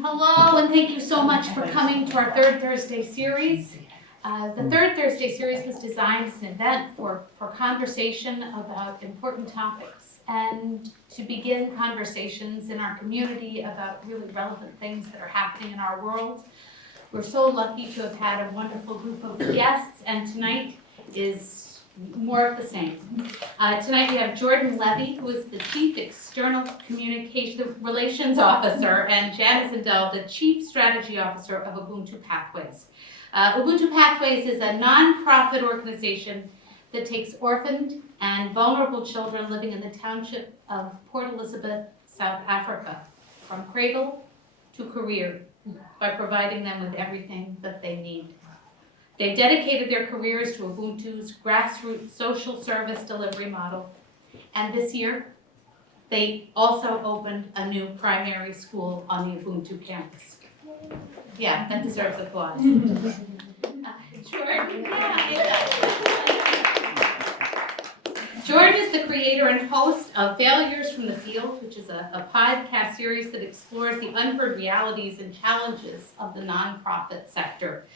Hello, and thank you so much for coming to our Third Thursday series. The Third Thursday series was designed as an event for conversation about important topics and to begin conversations in our community about really relevant things that are happening in our world. We're so lucky to have had a wonderful group of guests, and tonight is more of the same. Tonight we have Jordan Levy, who is the Chief External Communication Relations Officer, and Jana Zindell, the Chief Strategy Officer of Ubuntu Pathways. Ubuntu Pathways is a nonprofit organization that takes orphaned and vulnerable children living in the township of Port Elizabeth, South Africa, from cradle to career, by providing them with everything that they need. They've dedicated their careers to Ubuntu's grassroots social service delivery model. And this year, they also opened a new primary school on the Ubuntu campus. Yeah, that deserves applause. Jordan is the creator and host of Failures from the Field, which is a podcast series that explores the unheard realities and challenges of the nonprofit sector.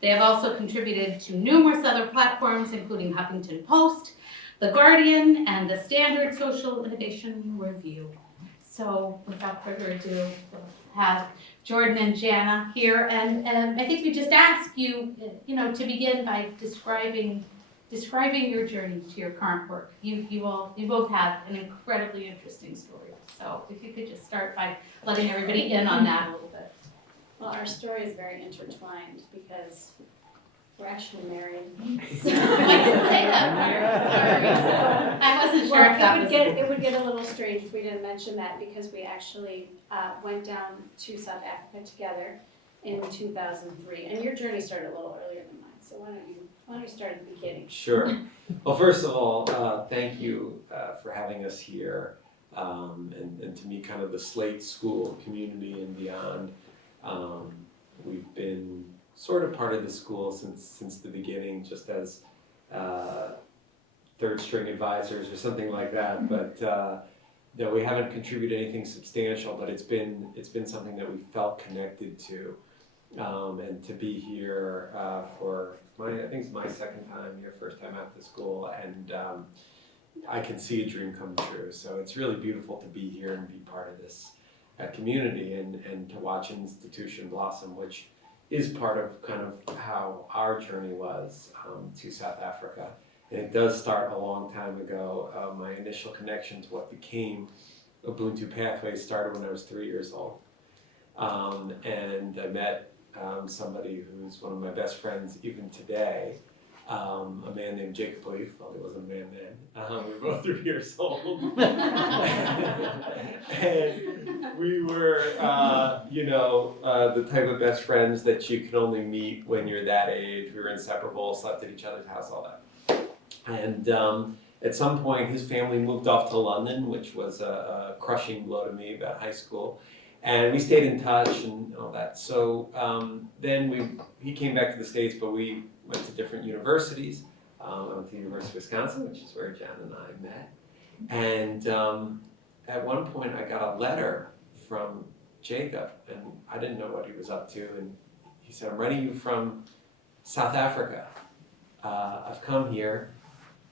They have also contributed to numerous other platforms, including Huffington Post, The Guardian, and the Standard Social Innovation Review. So without further ado, we'll have Jordan and Jana here. And I think we just ask you, to begin by describing your journey to your current work. You both have an incredibly interesting story. So if you could just start by letting everybody in on that a little bit. Well, our story is very intertwined because we're actually married. So, I didn't say that part. I wasn't sure if that was... It would get a little strange if we didn't mention that because we actually went down to South Africa together in 2003. And your journey started a little earlier than mine, so why don't you start at the beginning? Sure. Well, first of all, thank you for having us here and to meet kind of the Slate School community and beyond. We've been sort of part of the school since the beginning, just as third string advisors or something like that. But we haven't contributed anything substantial, but it's been something that we felt connected to, and to be here for I think it's my second time here, first time at the school, and I can see a dream come true. So it's really beautiful to be here and be part of this community and to watch an institution blossom, which is part of kind of how our journey was to South Africa. And it does start a long time ago. My initial connection to what became Ubuntu Pathways started when I was 3 years old. And I met somebody who's one of my best friends even today, a man named Jacob Leaf. Well, he wasn't a man then. We were both 3 years old. And we were, the type of best friends that you can only meet when you're that age. We were inseparable, slept at each other's house, all that. And at some point, his family moved off to London, which was a crushing blow to me about high school. And we stayed in touch and all that. So then he came back to the States, but we went to different universities. I went to the University of Wisconsin, which is where Jana and I met. And at one point, I got a letter from Jacob, and I didn't know what he was up to. And he said, "I'm writing you from South Africa. I've come here."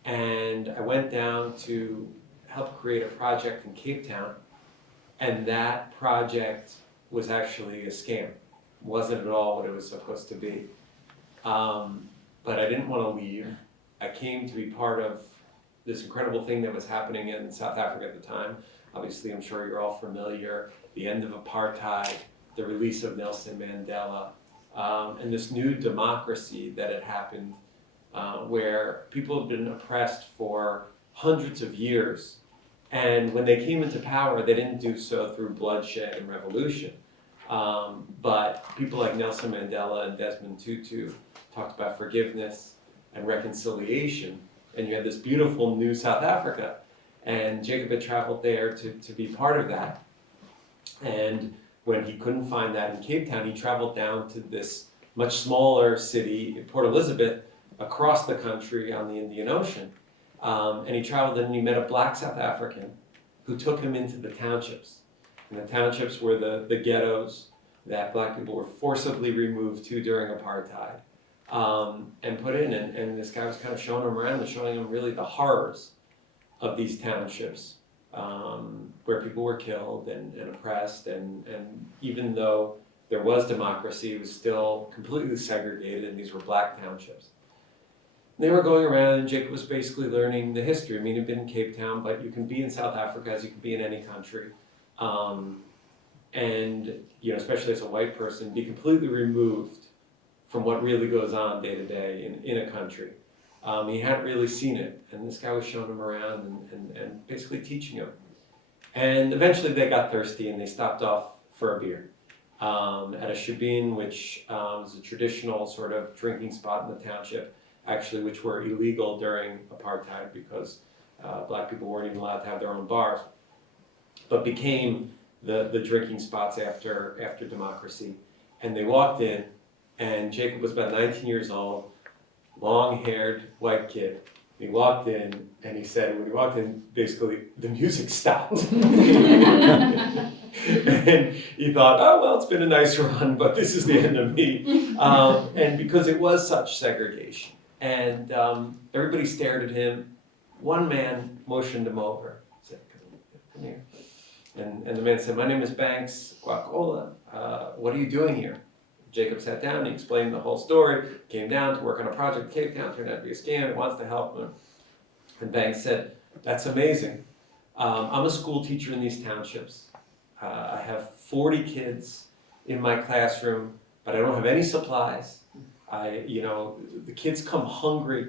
And I went down to help create a project in Cape Town. And that project was actually a scam. It wasn't at all what it was supposed to be. But I didn't want to leave. I came to be part of this incredible thing that was happening in South Africa at the time. Obviously, I'm sure you're all familiar. The end of apartheid, the release of Nelson Mandela, and this new democracy that had happened where people have been oppressed for hundreds of years. And when they came into power, they didn't do so through bloodshed and revolution. But people like Nelson Mandela and Desmond Tutu talked about forgiveness and reconciliation. And you had this beautiful new South Africa. And Jacob had traveled there to be part of that. And when he couldn't find that in Cape Town, he traveled down to this much smaller city, Port Elizabeth, across the country on the Indian Ocean. And he traveled and he met a black South African who took him into the townships. And the townships were the ghettos that black people were forcibly removed to during apartheid, and put in. And this guy was kind of showing them around and showing them really the horrors of these townships, where people were killed and oppressed, and even though there was democracy, it was still completely segregated, and these were black townships. And they were going around, and Jacob was basically learning the history. I mean, he'd been in Cape Town, but you can be in South Africa as you can be in any country. And, you know, especially as a white person, be completely removed from what really goes on day to day in a country. He hadn't really seen it, and this guy was showing him around and basically teaching him. And eventually they got thirsty and they stopped off for a beer at a shebeen, which was a traditional sort of drinking spot in the township, actually, which were illegal during apartheid because black people weren't even allowed to have their own bars, but became the drinking spots after democracy. And they walked in, and Jacob was about 19 years old, long-haired white kid. He walked in, and he said, when he walked in, basically, the music stopped. And he thought, oh, well, it's been a nice run, but this is the end of me. And because it was such segregation, and everybody stared at him, one man motioned him over, said, come here. And the man said, my name is Banks Guacola. What are you doing here? Jacob sat down, he explained the whole story, came down to work on a project in Cape Town, turned out to be a scam, he wants to help him. And Banks said, that's amazing. I'm a school teacher in these townships. I have 40 kids in my classroom, but I don't have any supplies. The kids come hungry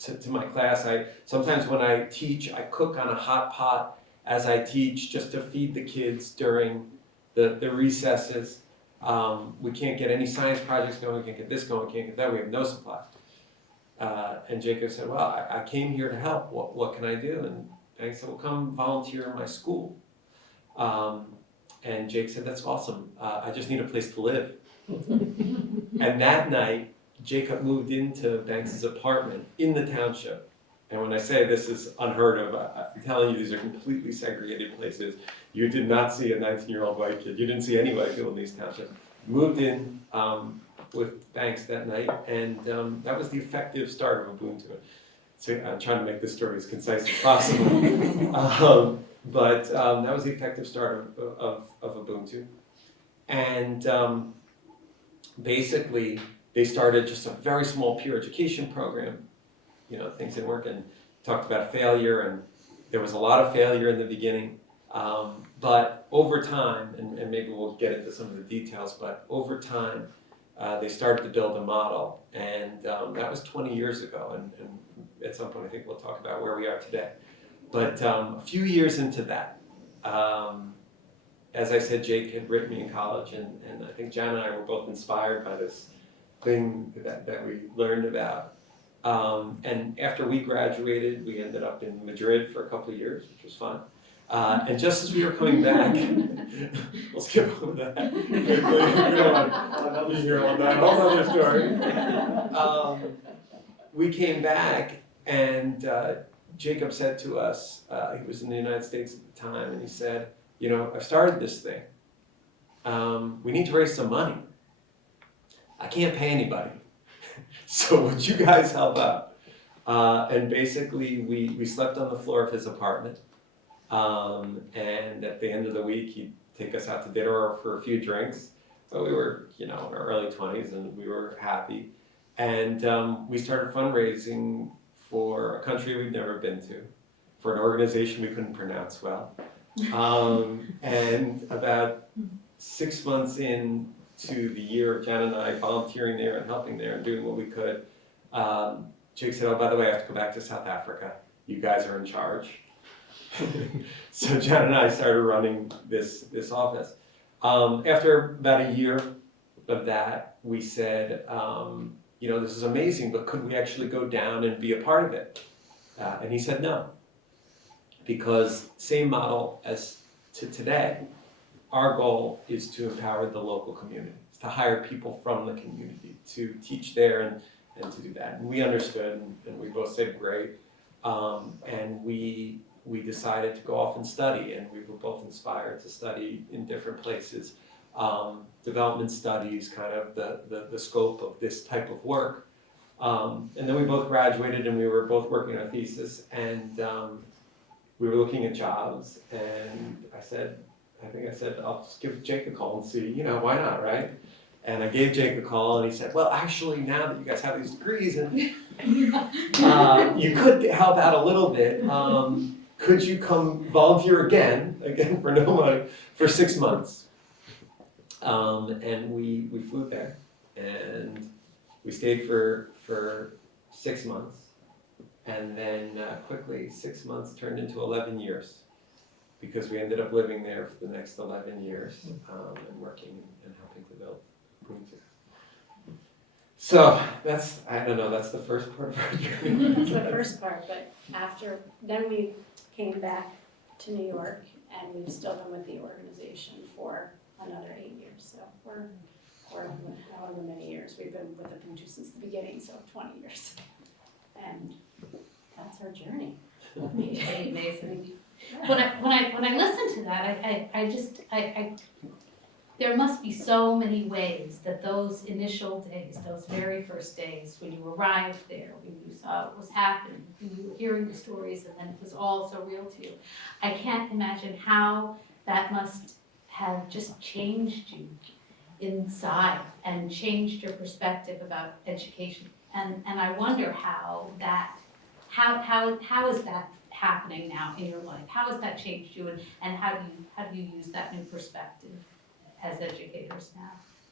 to my class. Sometimes when I teach, I cook on a hot pot as I teach just to feed the kids during the recesses. We can't get any science projects going, we can't get this going, we can't get that, we have no supplies. And Jacob said, well, I came here to help, what can I do? And I said, well, come volunteer in my school. And Jake said, that's awesome, I just need a place to live. And that night, Jacob moved into Banks's apartment in the township. And when I say this is unheard of, I'm telling you, these are completely segregated places. You did not see a 19-year-old white kid. You didn't see any white people in these townships. Moved in with Banks that night, and that was the effective start of Ubuntu. So I'm trying to make this story as concise as possible. But that was the effective start of Ubuntu. And basically, they started just a very small peer education program. You know, things didn't work, and talked about failure, and there was a lot of failure in the beginning. But over time, and maybe we'll get into some of the details, but over time, they started to build a model, and that was 20 years ago, and at some point I think we'll talk about where we are today. But a few years into that, as I said, Jake had written me in college, and I think Jana and I were both inspired by this thing that we learned about. And after we graduated, we ended up in Madrid for a couple of years, which was fun. And just as we were coming back, we'll skip over that. I'll be here on that whole other story. We came back, and Jacob said to us, he was in the United States at the time, and he said, you know, I've started this thing. We need to raise some money. I can't pay anybody. So would you guys help out? And basically, we slept on the floor of his apartment. And at the end of the week, he'd take us out to dinner or for a few drinks. So we were, in our early 20s, and we were happy. And we started fundraising for a country we'd never been to, for an organization we couldn't pronounce well. And about 6 months into the year, Jana and I volunteering there and helping there and doing what we could, Jake said, oh, by the way, I have to go back to South Africa. You guys are in charge. So Jana and I started running this office. After about a year of that, we said, this is amazing, but could we actually go down and be a part of it? And he said no, because same model as to today, our goal is to empower the local community, to hire people from the community to teach there and to do that. And we understood, and we both said great. And we we decided to go off and study, and we were both inspired to study in different places. Development studies, kind of the scope of this type of work. And then we both graduated and we were both working on a thesis, and we were looking at jobs, and I said, I'll just give Jake a call and see, why not, right? And I gave Jake a call, and he said, well, actually, now that you guys have these degrees, and you could help out a little bit. Could you come volunteer again for no money, for 6 months? And we flew there, and we stayed for 6 months, and then quickly 6 months turned into 11 years, because we ended up living there for the next 11 years, and working and helping to build Ubuntu. So that's the first part of our journey. That's the first part, but then we came back to New York, and we've still been with the organization for another 8 years, so we're however many years, we've been with Ubuntu since the beginning, so 20 years. And that's our journey. Amazing. When I listen to that, I there must be so many ways that those initial days, those very first days, when you arrived there, when you saw what was happening, when you were hearing the stories, and then it was all so real to you. I can't imagine how that must have just changed you inside and changed your perspective about education. And I wonder how is that happening now in your life? How has that changed you, and how do you use that new perspective as educators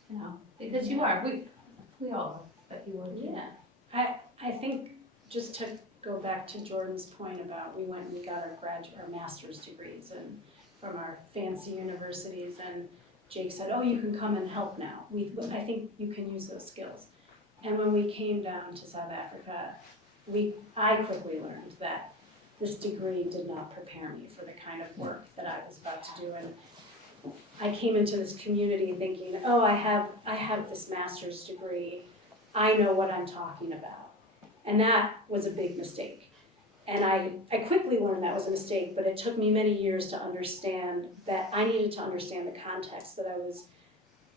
now? Because you are, we all are, but you are. Yeah, I think just to go back to Jordan's point about we got our master's degrees and from our fancy universities, and Jake said, oh, you can come and help now. I think you can use those skills. And when we came down to South Africa, I quickly learned that this degree did not prepare me for the kind of work that I was about to do. And I came into this community thinking, oh, I have this master's degree. I know what I'm talking about. And that was a big mistake. And I quickly learned that was a mistake, but it took me many years to understand that I needed to understand the context, that I was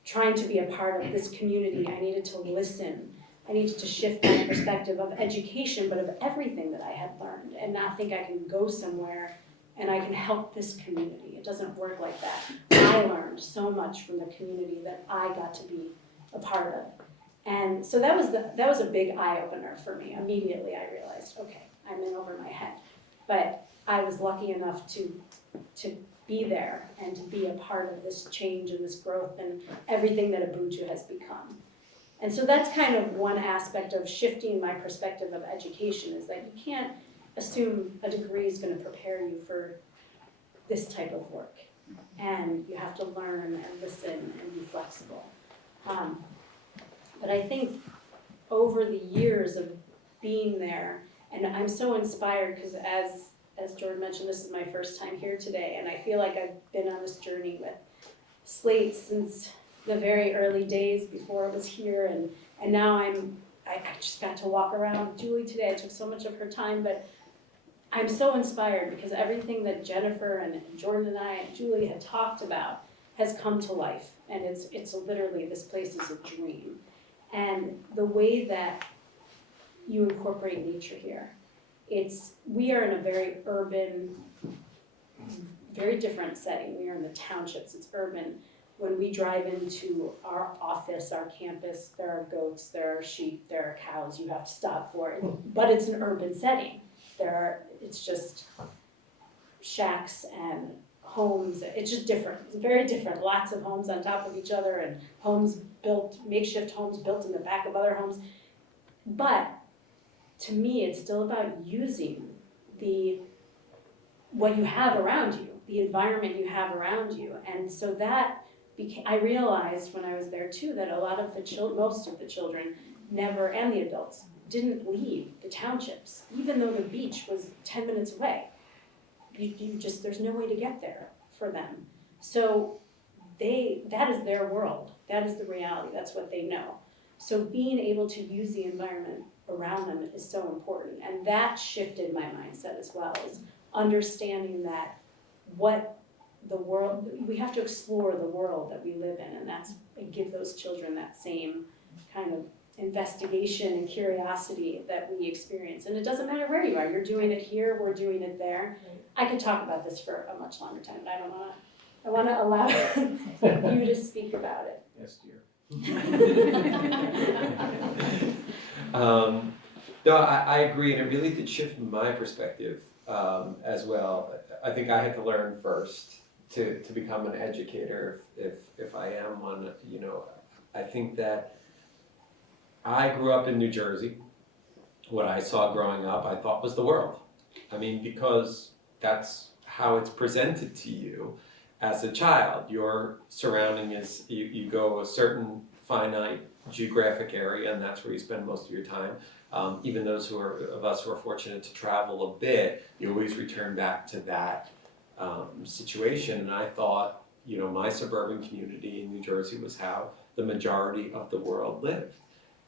trying to be a part of this community. I needed to listen. I needed to shift my perspective of education, but of everything that I had learned, and not think I can go somewhere and I can help this community. It doesn't work like that. I learned so much from the community that I got to be a part of. And so that was a big eye-opener for me. Immediately I realized, okay, I'm in over my head. But I was lucky enough to be there and to be a part of this change and this growth and everything that Ubuntu has become. And so that's kind of one aspect of shifting my perspective of education, is that you can't assume a degree is going to prepare you for this type of work. And you have to learn and listen and be flexible. But I think over the years of being there, and I'm so inspired because as Jordan mentioned, this is my first time here today, and I feel like I've been on this journey with Slate since the very early days before it was here, and now I just got to walk around with Julie today. I took so much of her time, but I'm so inspired because everything that Jennifer and Jordan and I and Julie had talked about has come to life, and it's literally, this place is a dream. And the way that you incorporate nature here, we are in a very urban, very different setting. We are in the townships, it's urban. When we drive into our office, our campus, there are goats, there are sheep, there are cows you have to stop for, but it's an urban setting. It's just shacks and homes. It's just different. It's very different. Lots of homes on top of each other, and makeshift homes built in the back of other homes. But to me, it's still about using what you have around you, the environment you have around you. And so that I realized when I was there too, that most of the children never, and the adults, didn't leave the townships, even though the beach was 10 minutes away. There's no way to get there for them. So that is their world. That is the reality. That's what they know. So being able to use the environment around them is so important. And that shifted my mindset as well. Is understanding that what the world, we have to explore the world that we live in, and give those children that same kind of investigation and curiosity that we experience. And it doesn't matter where you are, you're doing it here, we're doing it there. I could talk about this for a much longer time, but I wanna allow you to speak about it. Yes, dear. No, I agree, and it really did shift my perspective as well. I think I had to learn first to become an educator if I am one. You know, I think that I grew up in New Jersey. What I saw growing up, I thought was the world. I mean, because that's how it's presented to you as a child. Your surrounding is, you go a certain finite geographic area, and that's where you spend most of your time. Even those of us who are fortunate to travel a bit, you always return back to that situation. And I thought, you know, my suburban community in New Jersey was how the majority of the world lived.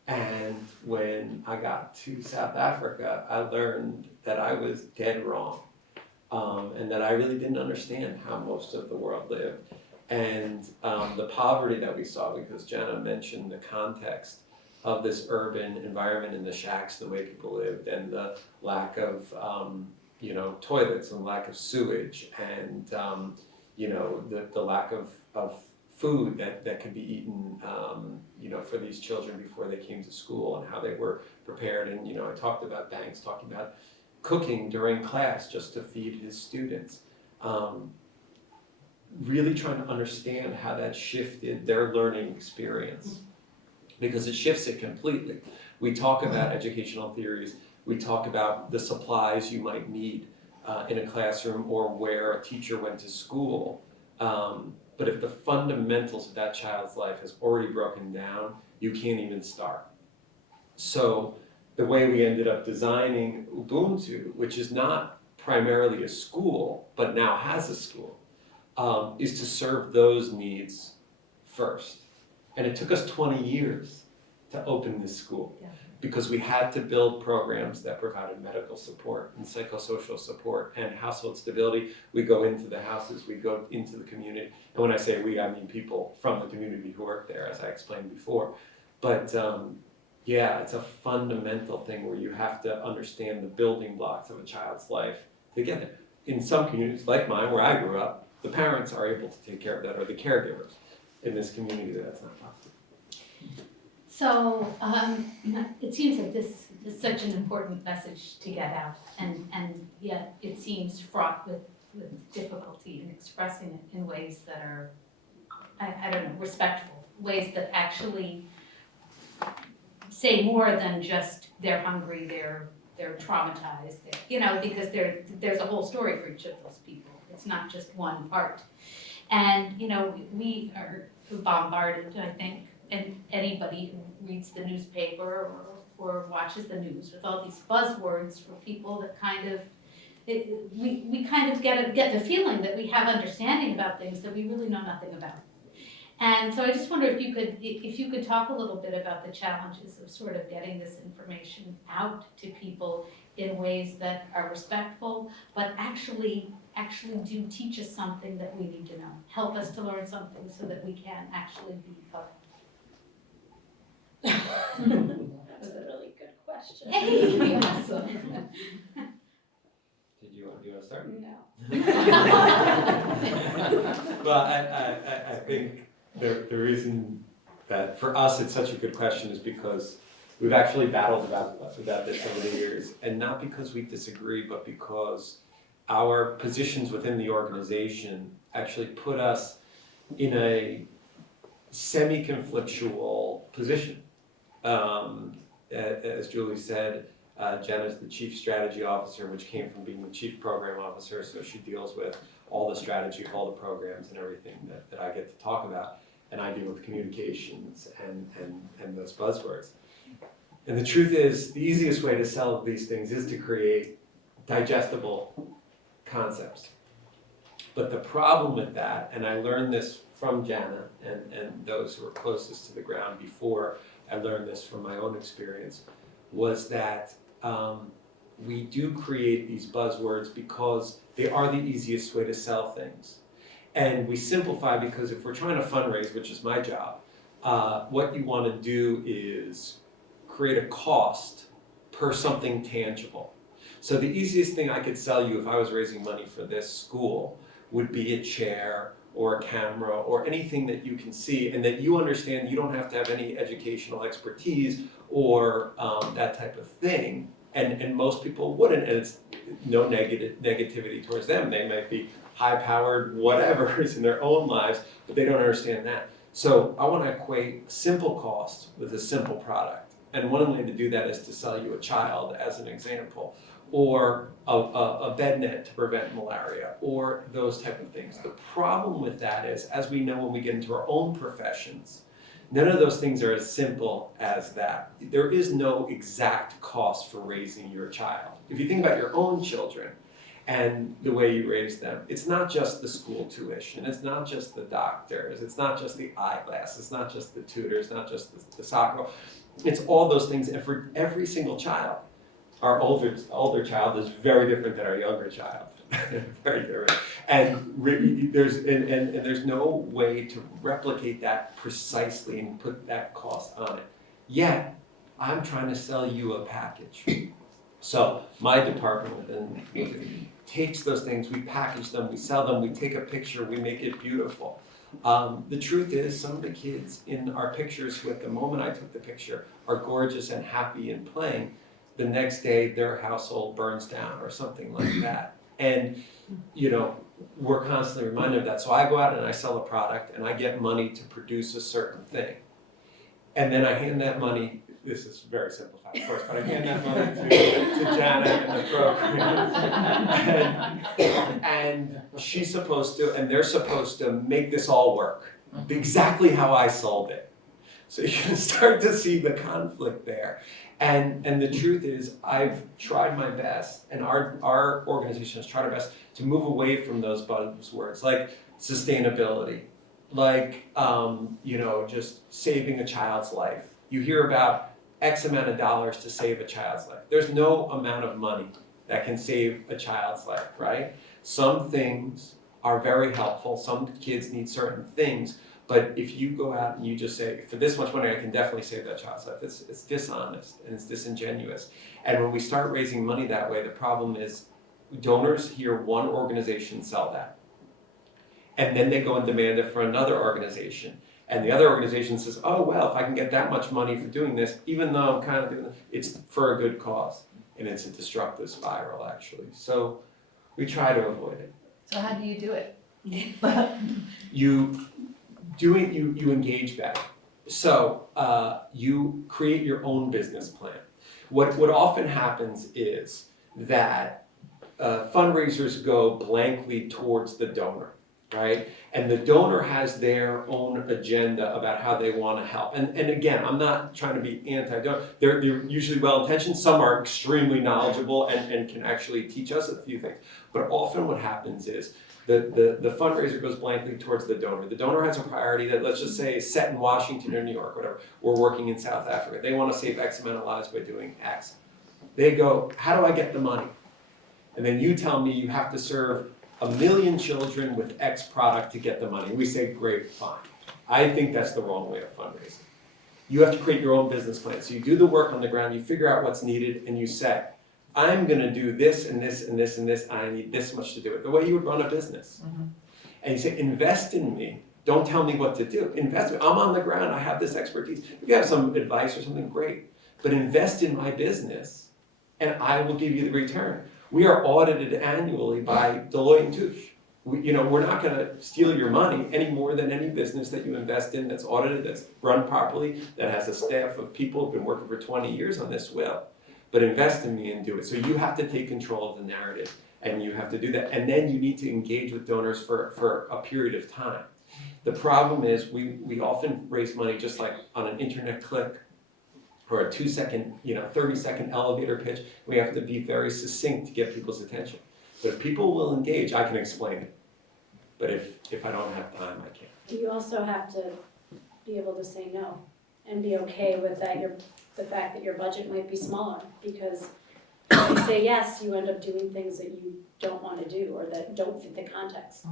And when I got to South Africa, I learned that I was dead wrong, and that I really didn't understand how most of the world lived. And the poverty that we saw, because Jana mentioned the context of this urban environment and the shacks, the way people lived, and the lack of you know, toilets and lack of sewage, and you know, the lack of food that could be eaten, you know, for these children before they came to school, and how they were prepared. And you know, I talked about Banks talking about cooking during class just to feed his students. Really trying to understand how that shifted their learning experience, because it shifts it completely. We talk about educational theories, we talk about the supplies you might need in a classroom or where a teacher went to school. But if the fundamentals of that child's life has already broken down, you can't even start. So the way we ended up designing Ubuntu, which is not primarily a school, but now has a school, is to serve those needs first. And it took us 20 years to open this school, because we had to build programs that provided medical support and psychosocial support and household stability. We go into the houses, we go into the community. And when I say we, I mean people from the community who work there, as I explained before. But yeah, it's a fundamental thing where you have to understand the building blocks of a child's life to get there. In some communities, like mine, where I grew up, the parents are able to take care of that, or the caregivers. In this community, that's not possible. So it seems like this is such an important message to get out, and yet it seems fraught with difficulty in expressing it in ways that are, I don't know, respectful, ways that actually say more than just they're hungry, they're traumatized, you know, because there's a whole story for each of those people. It's not just one part. And, you know, we are bombarded, I think, and anybody who reads the newspaper or watches the news with all these buzzwords for people that kind of, we kind of get the feeling that we have understanding about things that we really know nothing about. And so I just wonder if you could talk a little bit about the challenges of sort of getting this information out to people in ways that are respectful, but actually do teach us something that we need to know. Help us to learn something so that we can actually be part. That was a really good question. Hey, awesome. Do you want to start? No. Well, I think the reason that for us it's such a good question is because we've actually battled about this over the years, and not because we disagree, but because our positions within the organization actually put us in a semi-conflictual position. As Julie said, Jana's the chief strategy officer, which came from being the chief program officer, so she deals with all the strategy, all the programs and everything that I get to talk about, and I deal with communications and those buzzwords. And the truth is, the easiest way to sell these things is to create digestible concepts. But the problem with that, and I learned this from Jana and those who were closest to the ground before I learned this from my own experience, was that we do create these buzzwords because they are the easiest way to sell things. And we simplify because if we're trying to fundraise, which is my job, what you want to do is create a cost per something tangible. So the easiest thing I could sell you if I was raising money for this school would be a chair or a camera or anything that you can see and that you understand you don't have to have any educational expertise or that type of thing. And most people wouldn't, and it's no negativity towards them. They might be high-powered whatever's in their own lives, but they don't understand that. So I want to equate simple cost with a simple product. And one way to do that is to sell you a child as an example, or a bed net to prevent malaria, or those type of things. The problem with that is, as we know when we get into our own professions, none of those things are as simple as that. There is no exact cost for raising your child. If you think about your own children and the way you raise them, it's not just the school tuition, it's not just the doctors, it's not just the eyeglasses, it's not just the tutors, not just the soccer. It's all those things, and for every single child, our older child is very different than our younger child. Very different. And there's no way to replicate that precisely and put that cost on it. Yet, I'm trying to sell you a package. So my department then takes those things, we package them, we sell them, we take a picture, we make it beautiful. The truth is, some of the kids in our pictures with the moment I took the picture are gorgeous and happy and playing. The next day, their household burns down or something like that. And, we're constantly reminded of that. So I go out and I sell a product and I get money to produce a certain thing. And then I hand that money, this is very simplified, of course, but I hand that money to Jana and the program. And she's supposed to, and they're supposed to make this all work exactly how I sold it. So you can start to see the conflict there. And the truth is, I've tried my best, and our organization has tried our best to move away from those buzzwords like sustainability, like just saving a child's life. You hear about X amount of dollars to save a child's life. There's no amount of money that can save a child's life, right? Some things are very helpful. Some kids need certain things. But if you go out and you just say, for this much money, I can definitely save that child's life, it's dishonest and it's disingenuous. And when we start raising money that way, the problem is donors hear one organization sell that. And then they go and demand it for another organization. And the other organization says, oh, well, if I can get that much money for doing this, even though I'm kind of doing it, it's for a good cause. And it's a destructive spiral, actually. So we try to avoid it. So how do you do it? You engage better. So you create your own business plan. What often happens is that fundraisers go blankly towards the donor, right? And the donor has their own agenda about how they want to help. And again, I'm not trying to be anti-donor. They're usually well-intentioned. Some are extremely knowledgeable and can actually teach us a few things. But often what happens is the fundraiser goes blankly towards the donor. The donor has a priority that, let's just say, is set in Washington or New York, whatever. We're working in South Africa. They want to save X amount of lives by doing X. They go, how do I get the money? And then you tell me you have to serve 1 million children with X product to get the money. We say, great, fine. I think that's the wrong way of fundraising. You have to create your own business plan. So you do the work on the ground, you figure out what's needed, and you say, I'm going to do this and this and this and this, and I need this much to do it. The way you would run a business. Mm-hmm. And you say, invest in me. Don't tell me what to do. Invest in me. I'm on the ground. I have this expertise. If you have some advice or something, great. But invest in my business, and I will give you the return. We are audited annually by Deloitte and Touche. We're not going to steal your money any more than any business that you invest in that's audited, that's run properly, that has a staff of people who've been working for 20 years on this will. But invest in me and do it. So you have to take control of the narrative, and you have to do that. And then you need to engage with donors for a period of time. The problem is we often raise money just like on an internet click or a 2-second, 30-second elevator pitch. We have to be very succinct to get people's attention. But if people will engage, I can explain it. But if I don't have time, I can't. You also have to be able to say no and be okay with that. The fact that your budget might be smaller, because you say yes, you end up doing things that you don't want to do or that don't fit the context.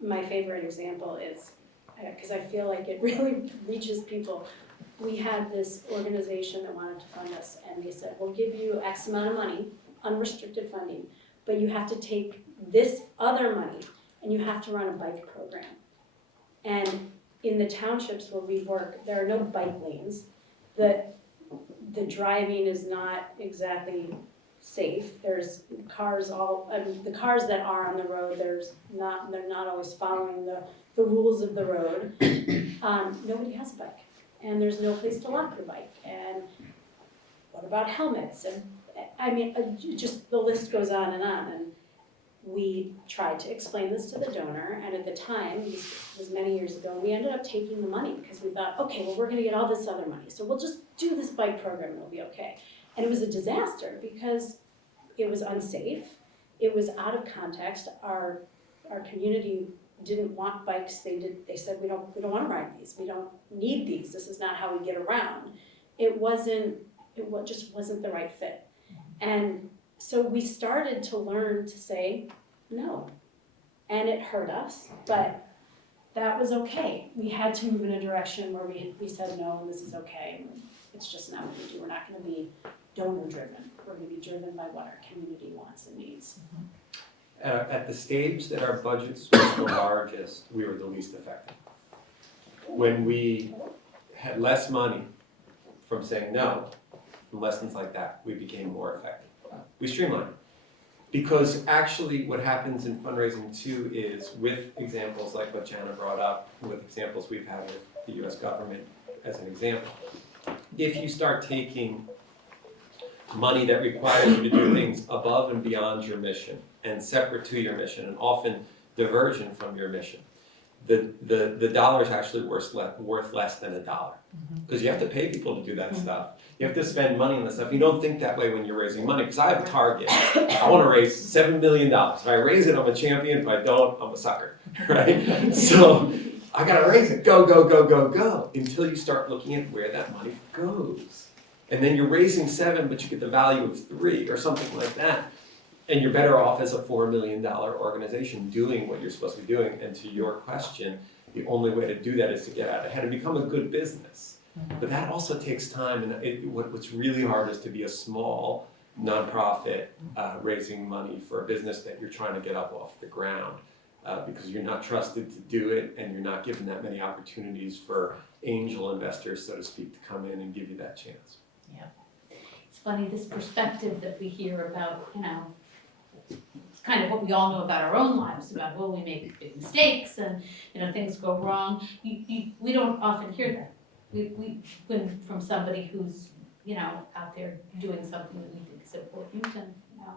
My favorite example is, because I feel like it really reaches people. We had this organization that wanted to fund us, and they said, we'll give you X amount of money, unrestricted funding, but you have to take this other money and you have to run a bike program. And in the townships where we work, there are no bike lanes. The driving is not exactly safe. There's cars the cars that are on the road, they're not always following the rules of the road. Nobody has a bike, and there's no place to lock your bike. And what about helmets? And I mean, just the list goes on. And we tried to explain this to the donor, and at the time, this was many years ago, we ended up taking the money because we thought, okay, well, we're gonna get all this other money, so we'll just do this bike program and it'll be okay. And it was a disaster because it was unsafe, it was out of context, our community didn't want bikes, they said, we don't wanna ride these, we don't need these, this is not how we get around. It just wasn't the right fit. And so we started to learn to say no. And it hurt us, but that was okay. We had to move in a direction where we said no, and this is okay. It's just not what we do. We're not gonna be donor driven. We're gonna be driven by what our community wants and needs. At the stage that our budgets were the largest, we were the least effective. When we had less money from saying no, and lessons like that, we became more effective. We streamlined. Because actually what happens in fundraising too is, with examples like what Jana brought up, with examples we've had with the US government as an example, if you start taking money that requires you to do things above and beyond your mission and separate to your mission and often divergent from your mission, the dollar is actually worth less than a dollar. Because you have to pay people to do that stuff. You have to spend money on this stuff. You don't think that way when you're raising money, because I have a target. I want to raise $7 million. If I raise it, I'm a champion. If I don't, I'm a sucker, right? So I gotta raise it, go, go, go, go, go, until you start looking at where that money goes. And then you're raising 7, but you get the value of 3 or something like that. And you're better off as a $4 million organization doing what you're supposed to be doing. And to your question, the only way to do that is to get out ahead and become a good business. But that also takes time, and what's really hard is to be a small nonprofit raising money for a business that you're trying to get up off the ground because you're not trusted to do it, and you're not given that many opportunities for angel investors, so to speak, to come in and give you that chance. Yeah. It's funny, this perspective that we hear about, it's kind of what we all know about our own lives, about, well, we make big mistakes and, things go wrong. We don't often hear that. When from somebody who's, out there doing something that we think is important, and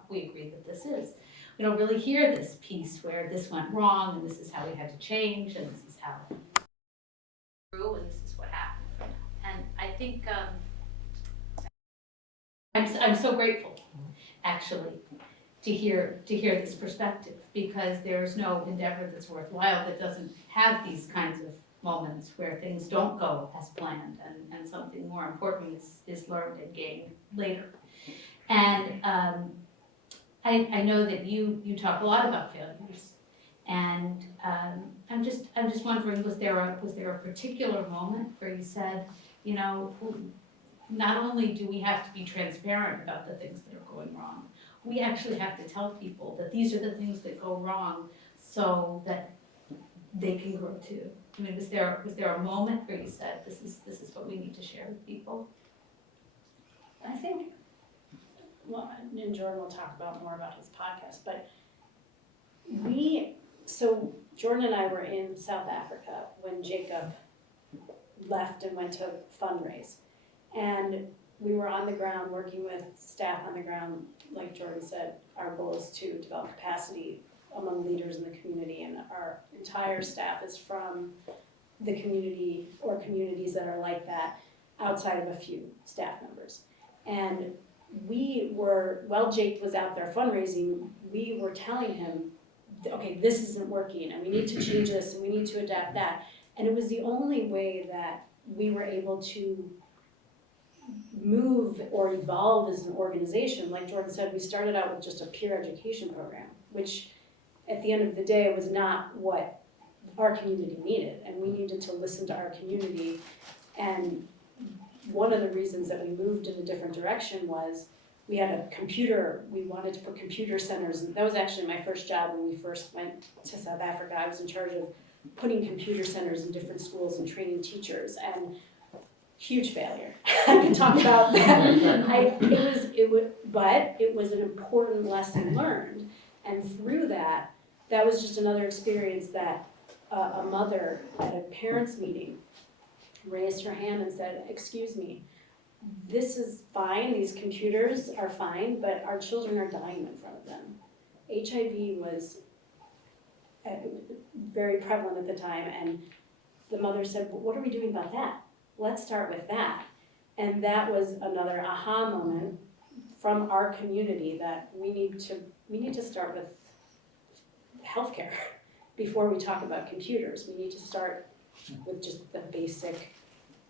we agree that this is. We don't really hear this piece where this went wrong, and this is how we had to change, and this is how through, and this is what happened. And I think I'm so grateful, actually, to hear this perspective, because there's no endeavor that's worthwhile that doesn't have these kinds of moments where things don't go as planned, and something more important is learned and gained later. And I know that you talk a lot about failures, and I'm just wondering, was there a particular moment where you said, not only do we have to be transparent about the things that are going wrong, we actually have to tell people that these are the things that go wrong so that they can grow too. I mean, was there a moment where you said, this is what we need to share with people? I think, and Jordan will talk more about his podcast, but so Jordan and I were in South Africa when Jacob left and went to fundraise. And we were on the ground working with staff on the ground. Like Jordan said, our goal is to develop capacity among leaders in the community, and our entire staff is from the community or communities that are like that, outside of a few staff members. And while Jake was out there fundraising, we were telling him, okay, this isn't working, and we need to change this, and we need to adapt that. And it was the only way that we were able to move or evolve as an organization. Like Jordan said, we started out with just a peer education program, which at the end of the day was not what our community needed, and we needed to listen to our community. And one of the reasons that we moved in a different direction was we wanted to put computer centers, and that was actually my first job when we first went to South Africa. I was in charge of putting computer centers in different schools and training teachers, and huge failure. I can talk about that. But it was an important lesson learned, and through that was just another experience that a mother at a parents' meeting raised her hand and said, "Excuse me, this is fine, these computers are fine, but our children are dying in front of them." HIV was very prevalent at the time, and the mother said, "Well, what are we doing about that? Let's start with that." And that was another aha moment from our community that we need to start with healthcare before we talk about computers. We need to start with just the basic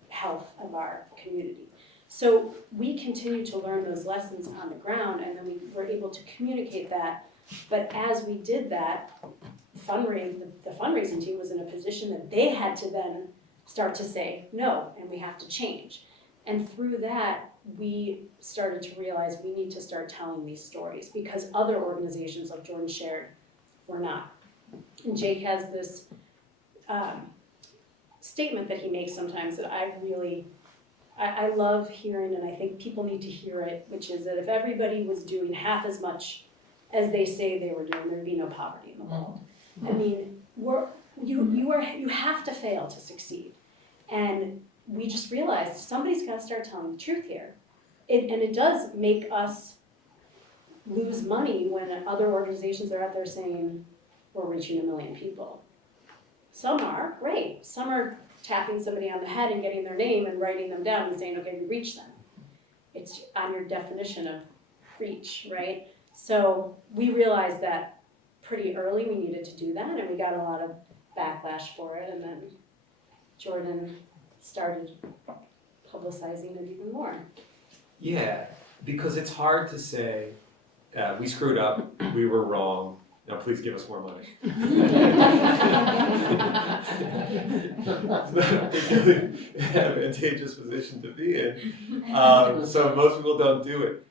health of our community. So we continue to learn those lessons on the ground, and then we were able to communicate that. But as we did that, the fundraising team was in a position that they had to then start to say no, and we have to change. And through that, we started to realize we need to start telling these stories, because other organizations, like Jordan shared, were not. And Jake has this statement that he makes sometimes that I love hearing, and I think people need to hear it, which is that if everybody was doing half as much as they say they were doing, there'd be no poverty in the world. I mean, you have to fail to succeed. And we just realized somebody's got to start telling the truth here. And it does make us lose money when other organizations are out there saying we're reaching 1 million people. Some are, great. Some are tapping somebody on the head and getting their name and writing them down and saying, okay, we reached them. It's on your definition of reach, right? So we realized that pretty early we needed to do that, and we got a lot of backlash for it, and then Jordan started publicizing it even more. Yeah, because it's hard to say, we screwed up, we were wrong, now please give us more money. It's not a particularly advantageous position to be in, so most people don't do it.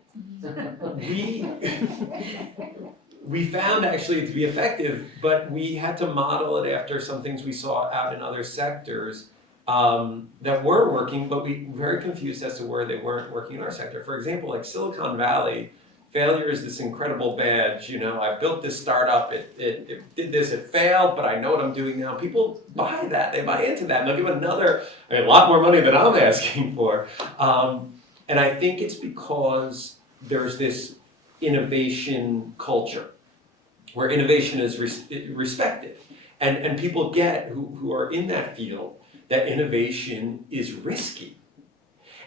We found actually to be effective, but we had to model it after some things we saw out in other sectors that were working, but we were very confused as to where they weren't working in our sector. For example, like Silicon Valley, failure is this incredible badge. You know, I built this startup, it did this, it failed, but I know what I'm doing now. People buy that, they buy into that, and they'll give a lot more money than I'm asking for. And I think it's because there's this innovation culture where innovation is respected. And people get, who are in that field, that innovation is risky.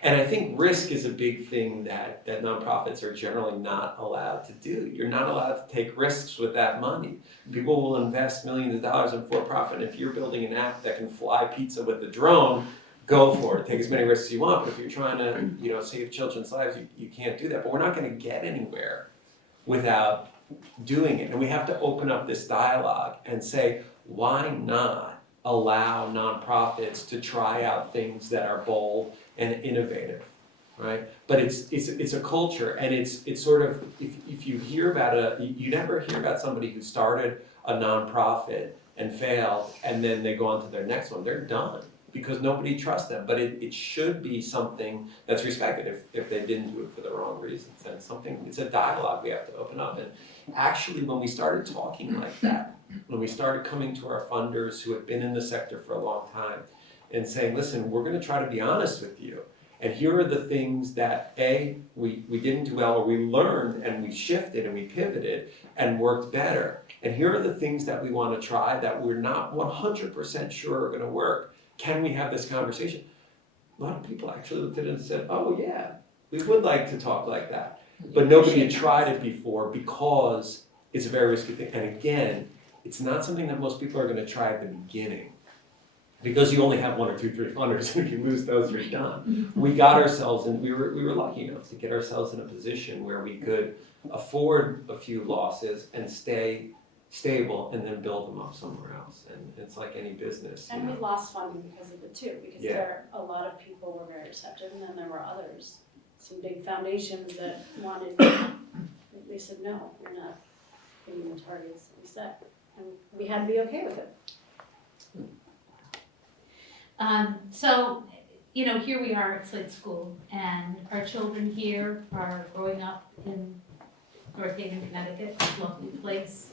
And I think risk is a big thing that nonprofits are generally not allowed to do. You're not allowed to take risks with that money. People will invest millions of dollars in for-profit. If you're building an app that can fly pizza with a drone, go for it. Take as many risks as you want. But if you're trying to, save children's lives, you can't do that. But we're not going to get anywhere without doing it. And we have to open up this dialogue and say, why not allow nonprofits to try out things that are bold and innovative, right? But it's a culture, and it's sort of, if you hear about you never hear about somebody who started a nonprofit and failed, and then they go on to their next one. They're done because nobody trusts them. But it should be something that's respected if they didn't do it for the wrong reasons. And it's a dialogue we have to open up. And actually, when we started talking like that, when we started coming to our funders who had been in the sector for a long time and saying, listen, we're going to try to be honest with you. And here are the things that, we didn't do well, or we learned and we shifted and we pivoted and worked better. And here are the things that we want to try that we're not 100% sure are going to work. Can we have this conversation? A lot of people actually looked at it and said, oh yeah, we would like to talk like that. But nobody had tried it before because it's a very risky thing. And again, it's not something that most people are going to try at the beginning. because you only have 1 or 2, 3 funders, and if you lose those, you're done. We got ourselves, and we were lucky enough to get ourselves in a position where we could afford a few losses and stay stable and then build them up somewhere else. And it's like any business, you And we know. lost funding because of it too, because Yeah. a lot of people were very receptive, and then there were others, some big foundations that wanted, they said, no, we're not hitting the targets that we set. And we had to be okay with it. So, you know, here we are at Slade School, and our children here are growing up in North Haven, Connecticut, a lovely place.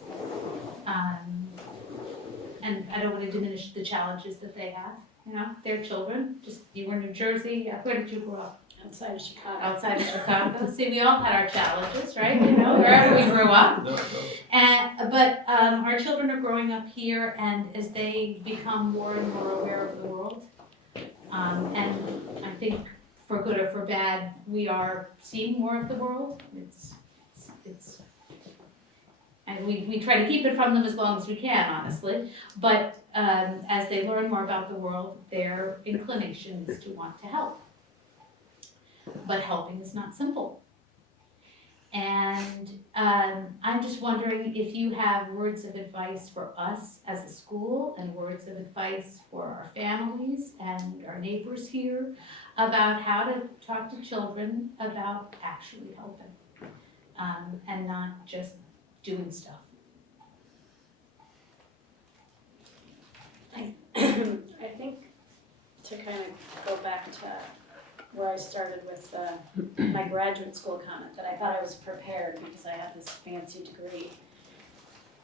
And I don't want to diminish the challenges that they have, you know, they're children, just, you were in New Jersey, where did you grow up? Outside of Chicago. Outside of Chicago. See, we all had our challenges, right, you know, wherever we grew up. No. But our children are growing up here, and as they become more and more aware of the world, and I think for good or for bad, we are seeing more of the world. It's, and we try to keep it from them as long as we can, honestly. But as they learn more about the world, their inclination is to want to help. But helping is not simple. And I'm just wondering if you have words of advice for us as a school and words of advice for our families and our neighbors here about how to talk to children about actually helping and not just doing stuff. I think to kind of go back to where I started with my graduate school comment, that I thought I was prepared because I had this fancy degree.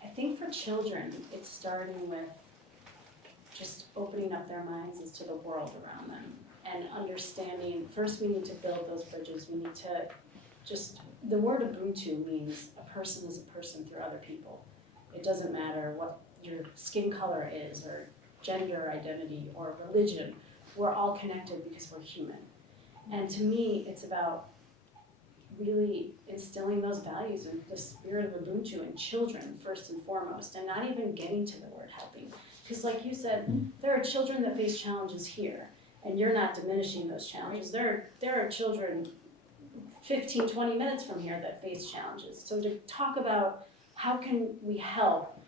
I think for children, it's starting with just opening up their minds as to the world around them and understanding, first we need to build those bridges, we need to just, the word Ubuntu means a person is a person through other people. It doesn't matter what your skin color is or gender identity or religion, we're all connected because we're human. And to me, it's about really instilling those values and the spirit of Ubuntu in children first and foremost, and not even getting to the word helping. Because like you said, there are children that face challenges here, and you're not diminishing those challenges. There are children 15, 20 minutes from here that face challenges. So to talk about how can we help,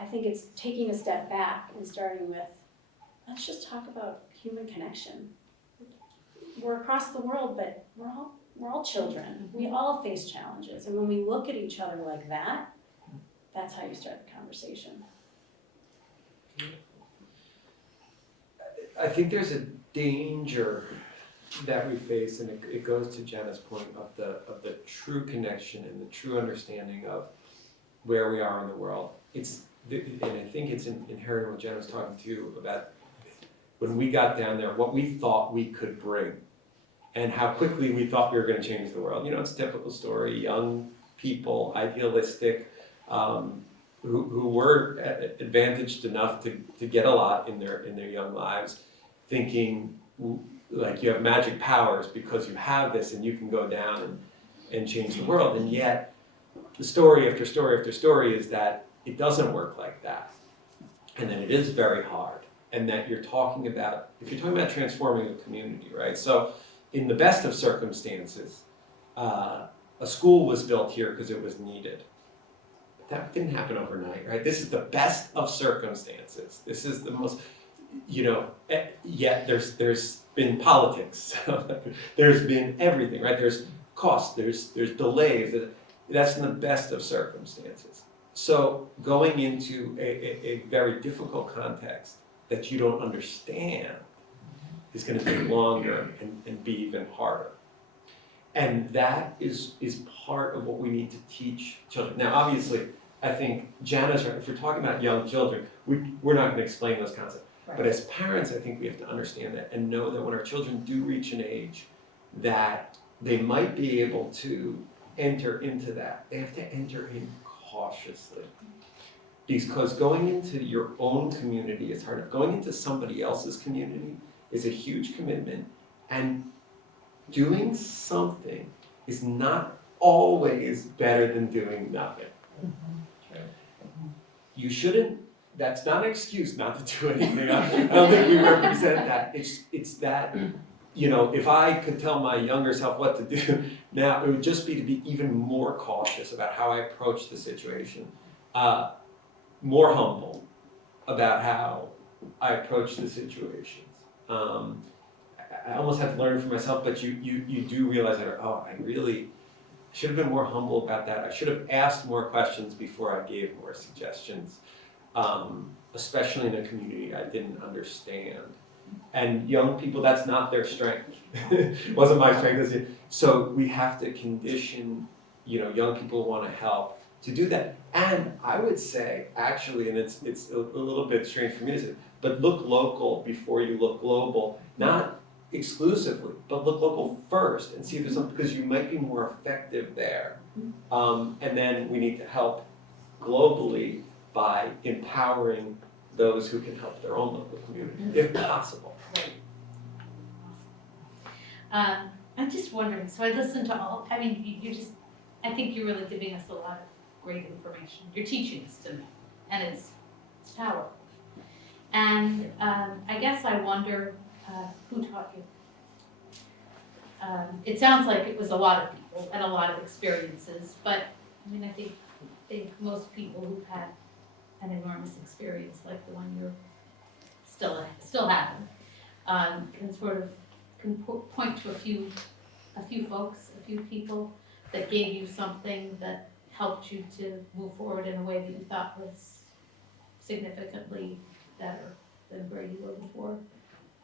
I think it's taking a step back and starting with, let's just talk about human connection. We're across the world, but we're all children. We all face challenges. And when we look at each other like that, that's how you start the conversation. I think there's a danger that we face, and it goes to Jana's point of the true connection and the true understanding of where we are in the world. And I think it's inherent in what Jana was talking to you about when we got down there, what we thought we could bring, and how quickly we thought we were going to change the world. You know, it's a typical story, young people, idealistic, who were advantaged enough to get a lot in their young lives, thinking like you have magic powers because you have this and you can go down and change the world. And yet, the story after story after story is that it doesn't work like that, and that it is very hard. And that if you're talking about transforming a community, right? So in the best of circumstances, a school was built here because it was needed. But that didn't happen overnight, right? This is the best of circumstances. This is the most, yet there's been politics. There's been everything, right? There's costs, there's delays. That's in the best of circumstances. So going into a very difficult context that you don't understand is going to take longer and be even harder. And that is part of what we need to teach children. Now, obviously, I think Jana's right. If we're talking about young children, we're not going to explain those concepts. Right. But as parents, I think we have to understand that and know that when our children do reach an age that they might be able to enter into that, they have to enter in cautiously. Because going into your own community is hard. Going into somebody else's community is a huge commitment, and doing something is not always better than doing nothing. You shouldn't that's not an excuse not to do anything. I don't think we represent that. It's that, you know, if I could tell my younger self what to do now, it would just be to be even more cautious about how I approach the situation, more humble about how I approach the situations. I almost had to learn for myself, but you do realize that, oh, I really should have been more humble about that. I should have asked more questions before I gave more suggestions, especially in a community I didn't understand. And young people, that's not their strength. It wasn't my strength. So we have to condition, you know, young people who want to help to do that. And I would say, actually, and it's a little bit strange for me to say, but look local before you look global. Not exclusively, but look local first and see if there's something, because you might be more effective there. And then we need to help globally by empowering those who can help their own local community, if possible. I'm just wondering, so I listened to all, I mean, I think you're really giving us a lot of great information. You're teaching us to me, and it's powerful. And I guess I wonder, who taught you? It sounds like it was a lot of people and a lot of experiences, but I mean, I think most people who've had an enormous experience like the one you're still having, can point to a few folks, a few people that gave you something that helped you to move forward in a way that you thought was significantly better than where you were before.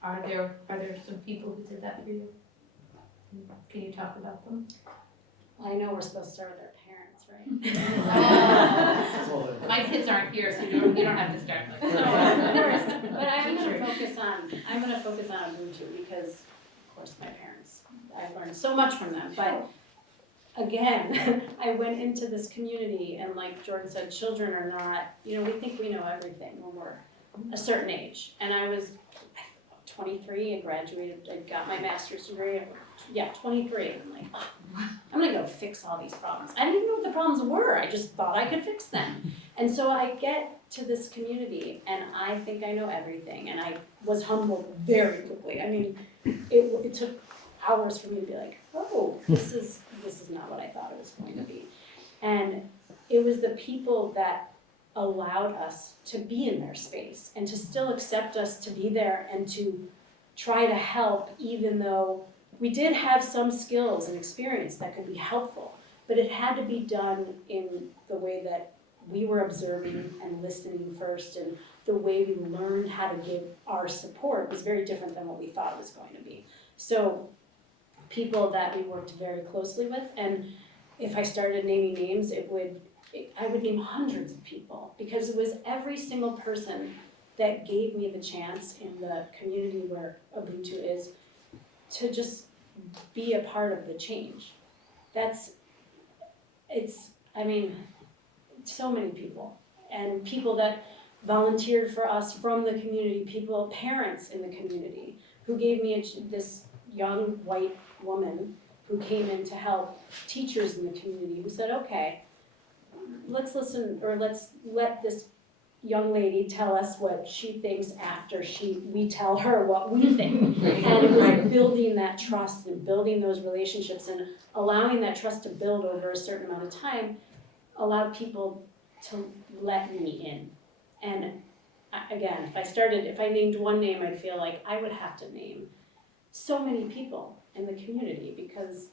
Are there some people who did that for you? Can you talk about them? Well, I know we're supposed to start with our parents, right? My kids aren't here, so you don't have to start like No, that. of course, but I'm gonna focus on Ubuntu because, of course, my parents, I've learned so much from them, but again, I went into this community and like Jordan said, children are not, you know, we think we know everything when we're a certain age. And I was 23 and graduated, I got my master's degree, 23, and I'm like, oh, I'm gonna go fix all these problems. I didn't even know what the problems were, I just thought I could fix them. And so I get to this community and I think I know everything, and I was humbled very quickly. I mean, it took hours for me to be like, oh, this is not what I thought it was going to be. And it was the people that allowed us to be in their space and to still accept us to be there and to try to help, even though we did have some skills and experience that could be helpful, but it had to be done in the way that we were observing and listening first, and the way we learned how to give our support was very different than what we thought it was going to be. So people that we worked very closely with, and if I started naming names, I would name hundreds of people, because it was every single person that gave me the chance in the community where Ubuntu is to just be a part of the change. So many people, and people that volunteered for us from the community, parents in the community, who gave me this young white woman who came in to help teachers in the community, who said, okay, let's listen, or let's let this young lady tell us what she thinks after we tell her what we think. And it was building that trust and building those relationships and allowing that trust to build over a certain amount of time, allowed people to let me in. And again, if I named one name, I'd feel like I would have to name so many people in the community, because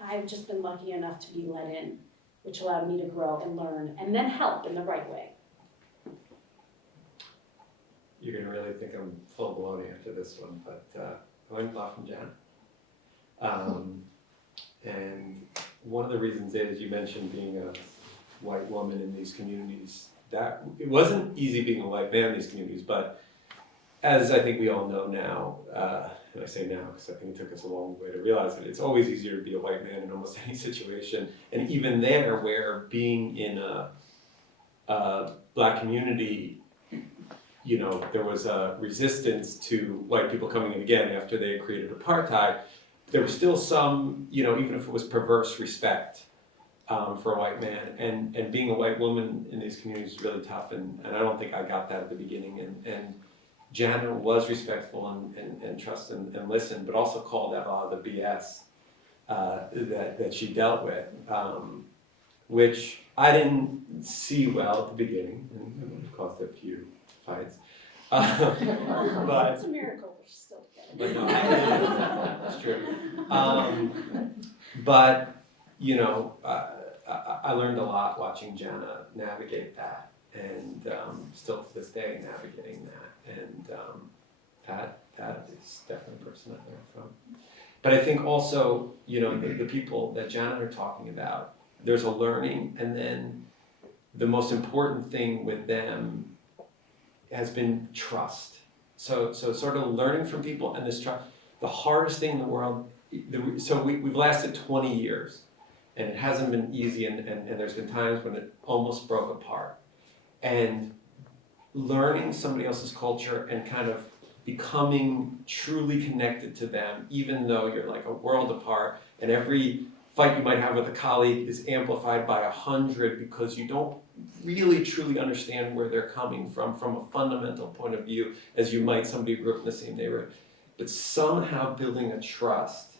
I've just been lucky enough to be let in, which allowed me to grow and learn and then help in the right way. You're gonna really think I'm full blown after this one, but I went off from Jana. And one of the reasons is, you mentioned being a white woman in these communities, that it wasn't easy being a white man in these communities, but as I think we all know now, and I say now because I think it took us a long way to realize it, it's always easier to be a white man in almost any situation. And even there, where being in a Black community, you know, there was a resistance to white people coming in again after they had created apartheid, there was still some, you know, even if it was perverse respect for a white man, and being a white woman in these communities is really tough, and I don't think I got that at the beginning, and Jana was respectful and trust and listened, but also called out a lot of the BS that she dealt with, which I didn't see well at the beginning, and it caused a few fights. But It's a miracle we're still but together. no, it's true. But you know, I learned a lot watching Jana navigate that, and still to this day navigating that, and that is definitely a person I learned from. But I think also, you know, the people that Jana are talking about, there's a learning, and then the most important thing with them has been trust. So sort of learning from people and this trust. The hardest thing in the world, so we've lasted 20 years, and it hasn't been easy, and there's been times when it almost broke apart. And learning somebody else's culture and kind of becoming truly connected to them, even though you're like a world apart, and every fight you might have with a colleague is amplified by 100 because you don't really truly understand where they're coming from a fundamental point of view, as you might somebody who grew up in the same neighborhood. But somehow building a trust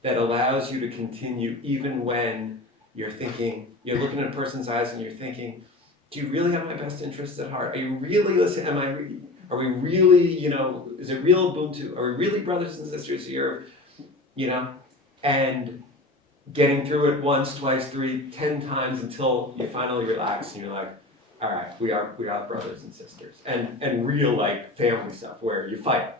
that allows you to continue even when you're thinking, you're looking at a person's eyes and you're thinking, do you really have my best interests at heart? Are you really listening? Are we really, you know, is it real Ubuntu? Are we really brothers and sisters here? You know, and getting through it once, twice, 3, 10 times until you finally relax and you're like, all right, we are brothers and sisters. And real like family stuff where you fight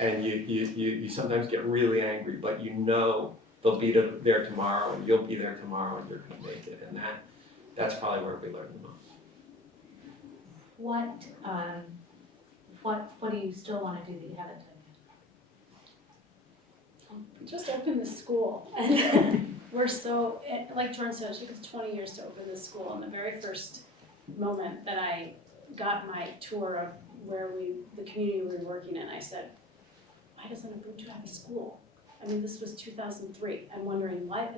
and you sometimes get really angry, but you know they'll be there tomorrow and you'll be there tomorrow and you're gonna make it. And that's probably where we learn the most. What do you still want to do that you haven't done yet? Just open the school, and we're so, like Jordan said, it took us 20 years to open this school, and the very first moment that I got my tour of the community we were working in, I said, why doesn't Ubuntu have a school? I mean, this was 2003, I'm wondering why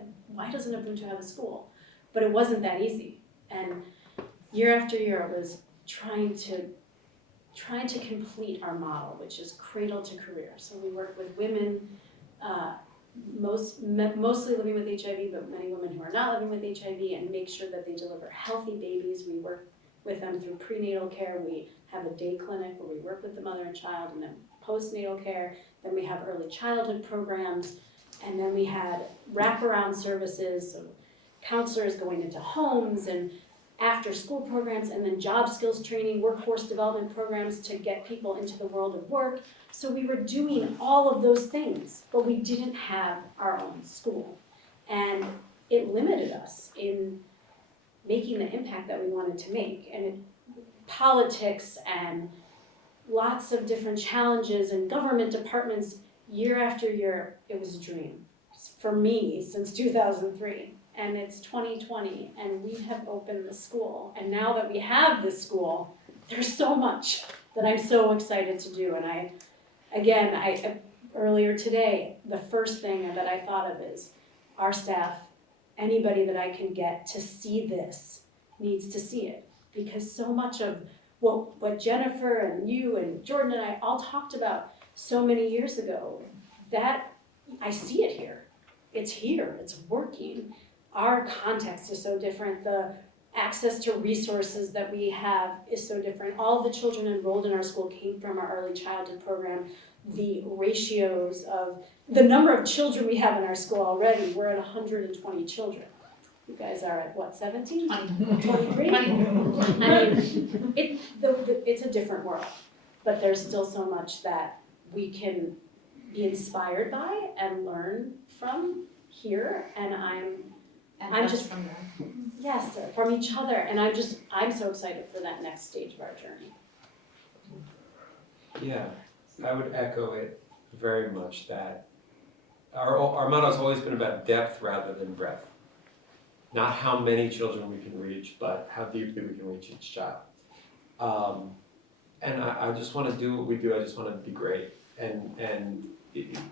doesn't Ubuntu have a school? But it wasn't that easy, and year after year it was trying to complete our model, which is cradle to career. So we work with women, mostly living with HIV, but many women who are not living with HIV, and make sure that they deliver healthy babies. We work with them through prenatal care. We have a day clinic where we work with the mother and child, and then postnatal care. Then we have early childhood programs, and then we had wraparound services, so counselors going into homes, and after school programs, and then job skills training, workforce development programs to get people into the world of work. So we were doing all of those things, but we didn't have our own school. And it limited us in making the impact that we wanted to make. And politics and lots of different challenges and government departments, year after year, it was a dream. For me, since 2003. And it's 2020, and we have opened the school. And now that we have this school, there's so much that I'm so excited to do. And earlier today, the first thing that I thought of is our staff, anybody that I can get to see this needs to see it. Because so much of what Jennifer and you and Jordan and I all talked about so many years ago, that I see it here. It's here, it's working. Our context is so different. The access to resources that we have is so different. All the children enrolled in our school came from our early childhood program. The ratios of the number of children we have in our school already, we're at 120 children. You guys are at what, 17? 23? I mean, it's a different world, but there's still so much that we can be inspired by and learn from here, and I'm just from them. Yes, from each other, and I'm so excited for that next stage of our journey. Yeah, I would echo it very much that our motto has always been about depth rather than breadth. Not how many children we can reach, but how deeply we can reach each child. And I just want to do what we do. I just want to be great,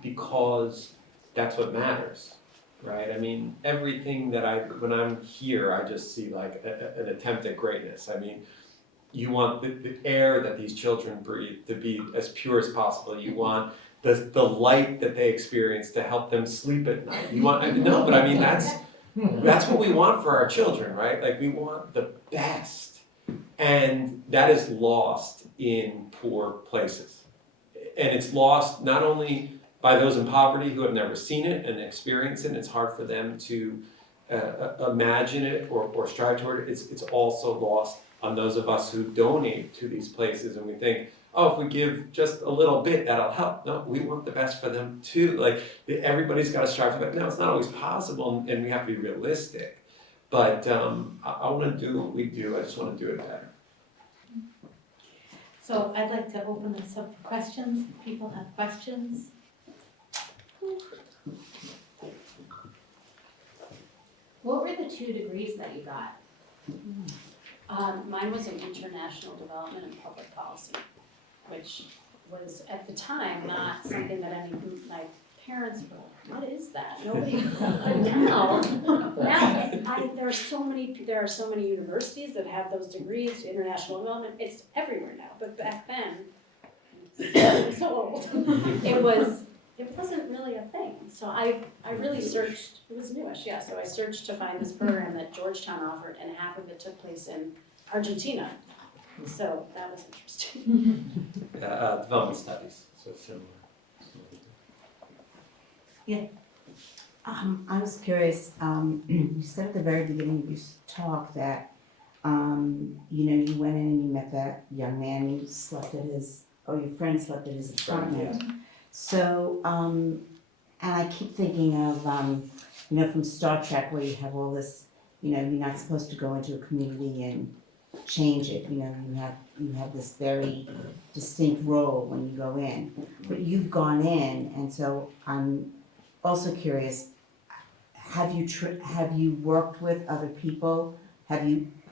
because that's what matters. right? I mean, everything that when I'm here, I just see like an attempt at greatness. I mean, you want the air that these children breathe to be as pure as possible. You want the light that they experience to help them sleep at night. You want, no, but I mean, that's what we want for our children, right? Like, we want the best. And that is lost in poor places. And it's lost not only by those in poverty who have never seen it and experienced it, and it's hard for them to imagine it or strive toward it. It's also lost on those of us who donate to these places, and we think, oh, if we give just a little bit, that'll help. No, we want the best for them too. Like, everybody's got to strive for that. No, it's not always possible, and we have to be realistic. But I want to do what we do. I just want to do it better. So I'd like to open this up for questions. If people have questions. What were the 2 degrees that you got? Mine was in international development and public policy, which was at the time not something that any of my parents were like, what is that? Nobody, but now there are so many universities that have those degrees, international development, it's everywhere now, but back then, I'm so old, it wasn't really a thing. So I really searched, it was newish, yeah, so I searched to find this program that Georgetown offered, and half of it took place in Argentina. So that was interesting. Development studies, so similar. I was curious, you said at the very beginning of your talk that, you went in and you met that young man, you slept at your friend slept at his apartment. So, and I keep thinking of, from Star Trek where you have all this, you're not supposed to go into a community and change it, you have this very distinct role when you go in. But you've gone in, and so I'm also curious, have you worked with other people?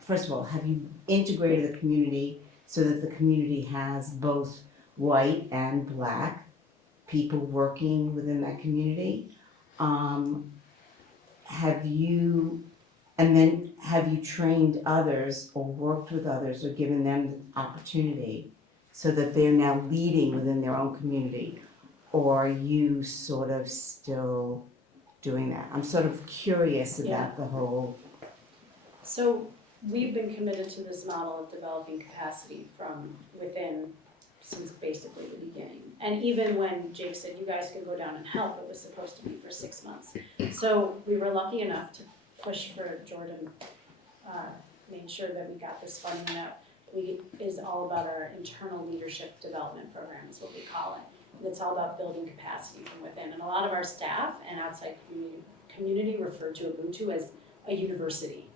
First of all, have you integrated the community so that the community has both white and black people working within that community? Have you trained others or worked with others or given them the opportunity so that they're now leading within their own community? Or are you sort of still doing that? I'm sort of curious about the whole. So we've been committed to this model of developing capacity from within since basically the beginning. And even when Jake said, you guys can go down and help, it was supposed to be for 6 months. So we were lucky enough to push for Jordan, made sure that we got this funding that is all about our internal leadership development program, is what we call it. And it's all about building capacity from within. And a lot of our staff and outside community refer to Ubuntu as a university.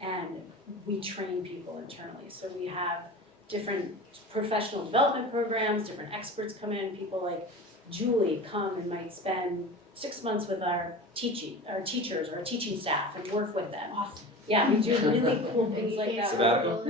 And we train people internally. So we have different professional development programs, different experts come in, people like Julie come and might spend 6 months with our teachers, our teaching staff and work with them. Awesome. Yeah, we do really cool things like that. Sabbatical?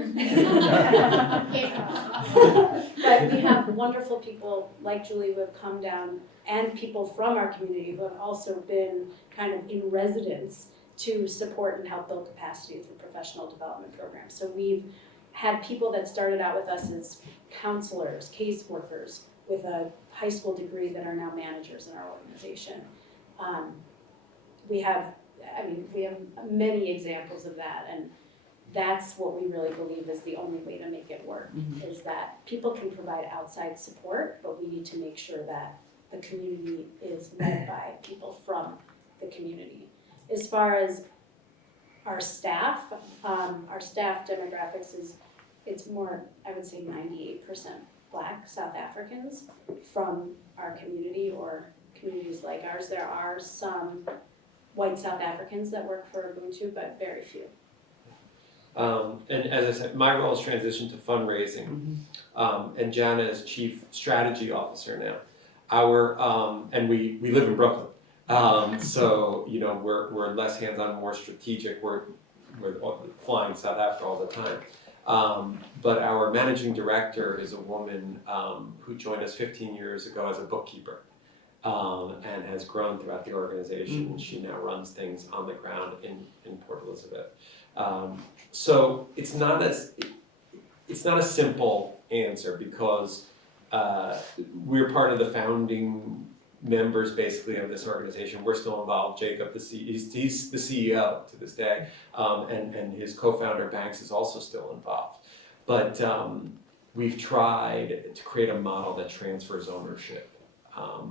But we have wonderful people like Julie who have come down, and people from our community who have also been kind of in residence to support and help build capacity through professional development programs. So we've had people that started out with us as counselors, caseworkers with a high school degree that are now managers in our organization. We have many examples of that, and that's what we really believe is the only way to make it work, is that people can provide outside support, but we need to make sure that the community is led by people from the community. As far as our staff demographics it's more, I would say 98% Black South Africans from our community or communities like ours. There are some white South Africans that work for Ubuntu, but very few. And as I said, my role is transitioned to fundraising, and Jana is Chief Strategy Officer now. And we live in Brooklyn, so we're less hands-on, more strategic. We're flying South Africa all the time. But our managing director is a woman who joined us 15 years ago as a bookkeeper. and has grown throughout the organization. She now runs things on the ground in Port Elizabeth. So it's not a simple answer because we're part of the founding members basically of this organization. We're still involved. Jacob, he's the CEO to this day, and his co-founder Banks is also still involved. But we've tried to create a model that transfers ownership.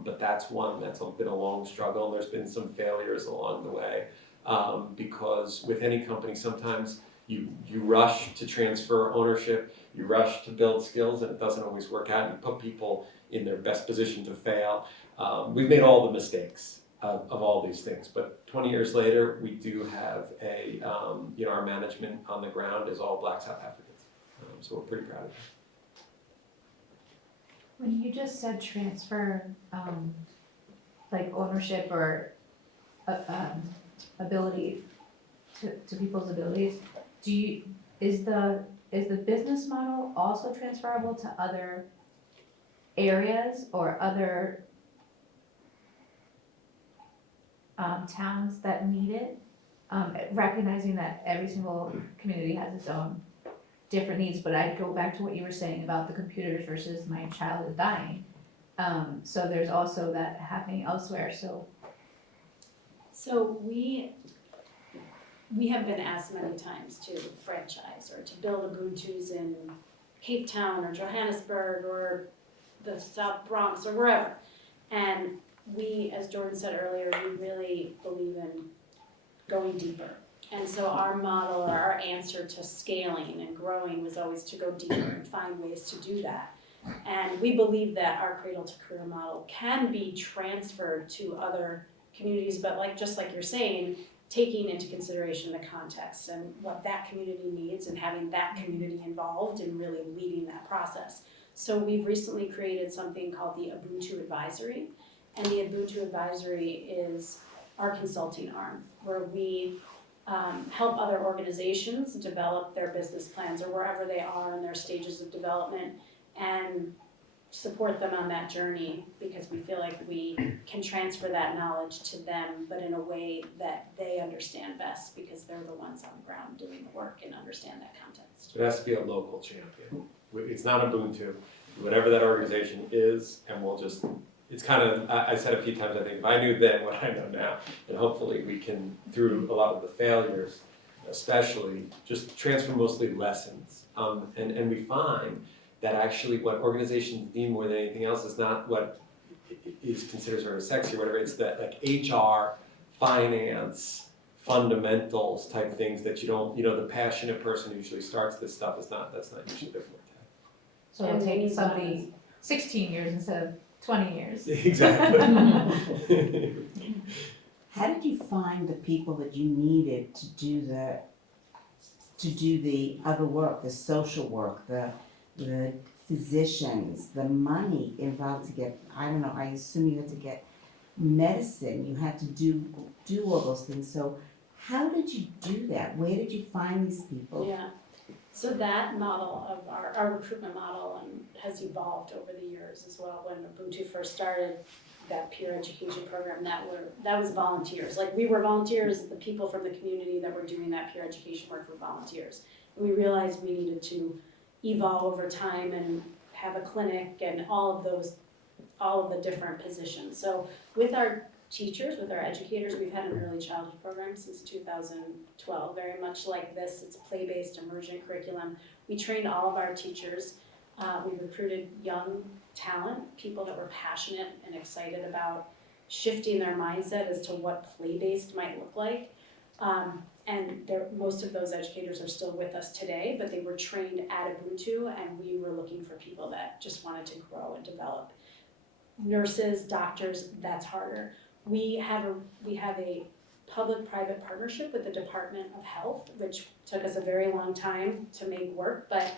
But that's been a long struggle, and there's been some failures along the way. Because with any company, sometimes you rush to transfer ownership, you rush to build skills, and it doesn't always work out. You put people in their best position to fail. We've made all the mistakes of all these things, but 20 years later, we do have our management on the ground is all Black South Africans. So we're pretty proud of it. When you just said transfer, like ownership or ability to people's abilities, is the business model also transferable to other areas or other towns that need it? Recognizing that every single community has its own different needs, but I'd go back to what you were saying about the computers versus my child is dying. So there's also that happening elsewhere, So we have been asked many times to franchise or to build Ubuntus in Cape Town or Johannesburg or the South Bronx or wherever. And we, as Jordan said earlier, we really believe in going deeper. And so our model or our answer to scaling and growing was always to go deeper and find ways to do that. And we believe that our cradle to career model can be transferred to other communities, but just like you're saying, taking into consideration the context and what that community needs and having that community involved and really leading that process. So we've recently created something called the Ubuntu Advisory, and the Ubuntu Advisory is our consulting arm, where we help other organizations develop their business plans or wherever they are in their stages of development and support them on that journey, because we feel like we can transfer that knowledge to them, but in a way that they understand best, because they're the ones on the ground doing the work and understand that context. It has to be a local champion. It's not Ubuntu, whatever that organization is, and it's kind of, I said a few times, I think, if I knew then what I know now, then hopefully we can, through a lot of the failures, especially, just transfer mostly lessons. And we find that actually what organizations need more than anything else is not what is considered sort of sexy or whatever, it's that HR, finance, fundamentals type things that you don't, the passionate person who usually starts this stuff that's not usually their forte. so it'll take somebody 16 years instead of 20 years. Exactly. How did you find the people that you needed to do the other work, the social work, the physicians, the money involved to get, I don't know, I assume you had to get medicine, you had to do all those things. So how did you do that? Where did you find these people? Yeah, so that model of our recruitment model has evolved over the years as well. When Ubuntu first started, that peer education program, that was volunteers. We were volunteers, the people from the community that were doing that peer education work were volunteers. And we realized we needed to evolve over time and have a clinic and all of the different positions. So with our teachers, with our educators, we've had an early childhood program since 2012, very much like this. It's a play-based emergent curriculum. We trained all of our teachers. We recruited young talent, people that were passionate and excited about shifting their mindset as to what play-based might look like. And most of those educators are still with us today, but they were trained at Ubuntu, and we were looking for people that just wanted to grow and develop. Nurses, doctors, that's harder. We have a public-private partnership with the Department of Health, which took us a very long time to make work, but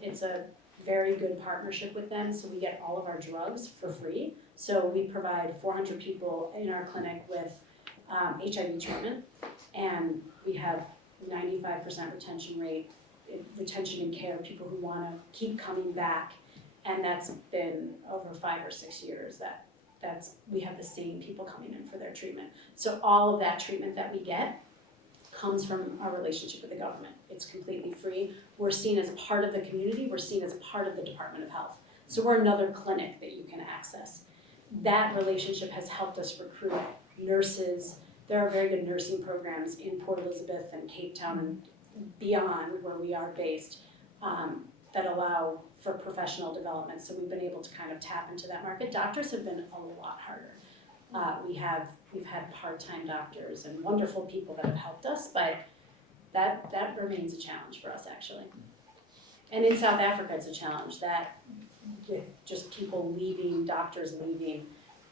it's a very good partnership with them, so we get all of our drugs for free. So we provide 400 people in our clinic with HIV treatment, and we have 95% retention in care, people who want to keep coming back, and that's been over 5 or 6 years that we have the same people coming in for their treatment. So all of that treatment that we get comes from our relationship with the government. It's completely free. We're seen as part of the community. We're seen as part of the Department of Health. So we're another clinic that you can access. That relationship has helped us recruit nurses. There are very good nursing programs in Port Elizabeth and Cape Town and beyond where we are based that allow for professional development. So we've been able to kind of tap into that market. Doctors have been a lot harder. We've had part-time doctors and wonderful people that have helped us, but that remains a challenge for us actually. And in South Africa, it's a challenge that with just people leaving, doctors leaving,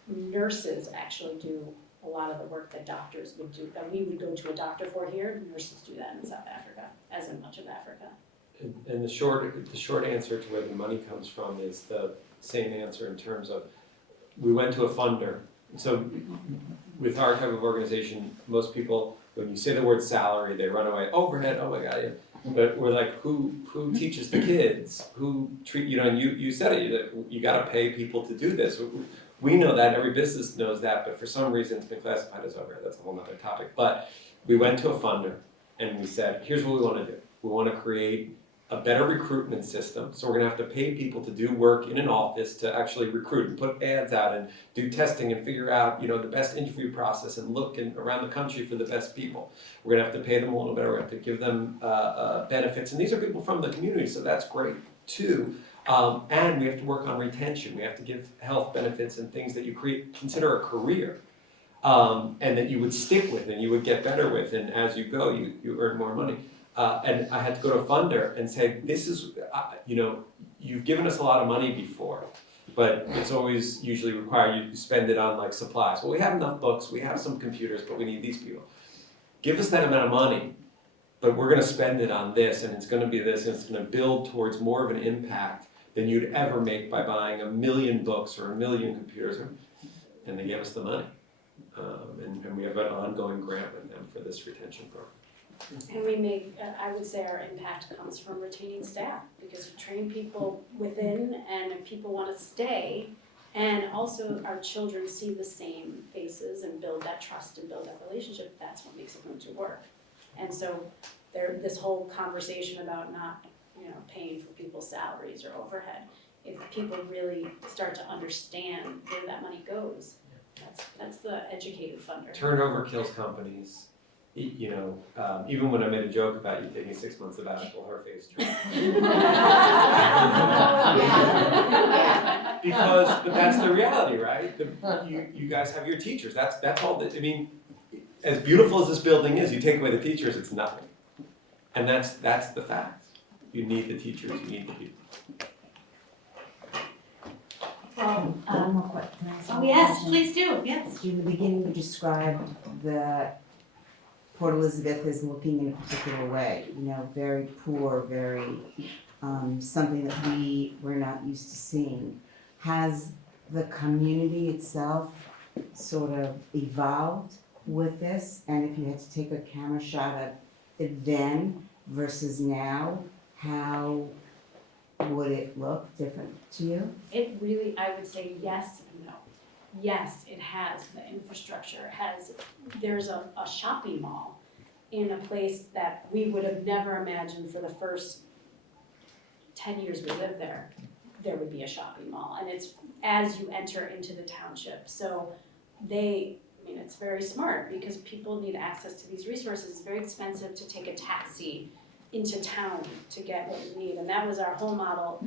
nurses actually do a lot of the work that doctors would do, that we would go to a doctor for here, nurses do that in South Africa, as in much of Africa. And the short answer to where the money comes from is the same answer in terms of, we went to a funder. So with our type of organization, most people, when you say the word salary, they run away, overhead, oh my God, yeah. But we're like, who teaches the kids? Who treat, and you said it, you gotta pay people to do this. We know that, every business knows that, but for some reason it's been classified as overhead, that's a whole nother topic. But we went to a funder and we said, here's what we wanna do. We wanna create a better recruitment system, so we're gonna have to pay people to do work in an office to actually recruit and put ads out and do testing and figure out, the best interview process and look around the country for the best people. We're gonna have to pay them a little better, we have to give them benefits, and these are people from the community, so that's great too. And we have to work on retention, we have to give health benefits and things that you consider a career. And that you would stick with and you would get better with, and as you go, you earn more money. And I had to go to a funder and say, this is, you've given us a lot of money before, but it's always usually required you spend it on like supplies. Well, we have enough books, we have some computers, but we need these people. Give us that amount of money, but we're gonna spend it on this, and it's gonna be this, and it's gonna build towards more of an impact than you'd ever make by buying 1 million books or 1 million computers. And they gave us the money. And we have an ongoing grant with them for this retention program. And we make, I would say our impact comes from retaining staff, because you train people within and if people wanna stay, and also our children see the same faces and build that trust and build that relationship, that's what makes Ubuntu work. And so this whole conversation about not, paying for people's salaries or overhead, if people really start to understand where that money goes, that's the educated funder. Turnover kills companies. Even when I made a joke about you taking 6 months sabbatical, her face turned. But that's the reality, right? You guys have your teachers. That's all. As beautiful as this building is, you take away the teachers, it's nothing. And that's the fact. You need the teachers. You need the people. Well, One more question. Can I ask oh one yes, question? please do, yes. In the beginning, you described the Port Elizabeth as looking in a particular way, very poor, very, something that we're not used to seeing. Has the community itself sort of evolved with this? And if you had to take a camera shot of it then versus now, how would it look different to you? It really, I would say yes and no. Yes, it has the infrastructure, there's a shopping mall in a place that we would have never imagined for the first 10 years we lived there would be a shopping mall. And it's as you enter into the township. So it's very smart because people need access to these resources. It's very expensive to take a taxi into town to get what you need. And that was our whole model,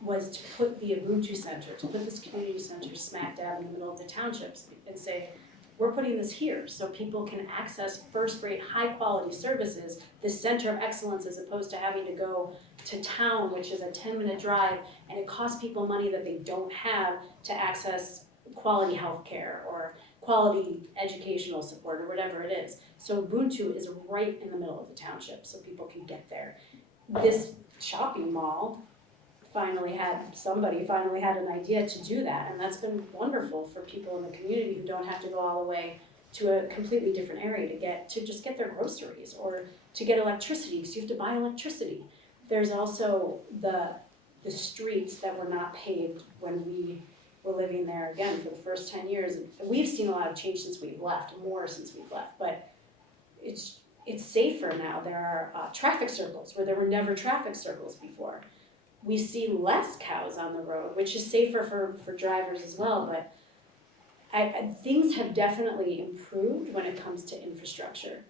was to put the Ubuntu Center, to put this community center smack dab in the middle of the townships and say, we're putting this here so people can access first-rate, high-quality services, this center of excellence, as opposed to having to go to town, which is a 10-minute drive, and it costs people money that they don't have to access quality healthcare or quality educational support or whatever it is. So Ubuntu is right in the middle of the township so people can get there. This shopping mall somebody finally had an idea to do that, and that's been wonderful for people in the community who don't have to go all the way to a completely different area to just get their groceries or to get electricity, because you have to buy electricity. There's also the streets that were not paved when we were living there again for the first 10 years. And we've seen a lot of change since we've left, more since we've left, but it's safer now. There are traffic circles where there were never traffic circles before. We see less cows on the road, which is safer for drivers as well, but things have definitely improved when it comes to infrastructure.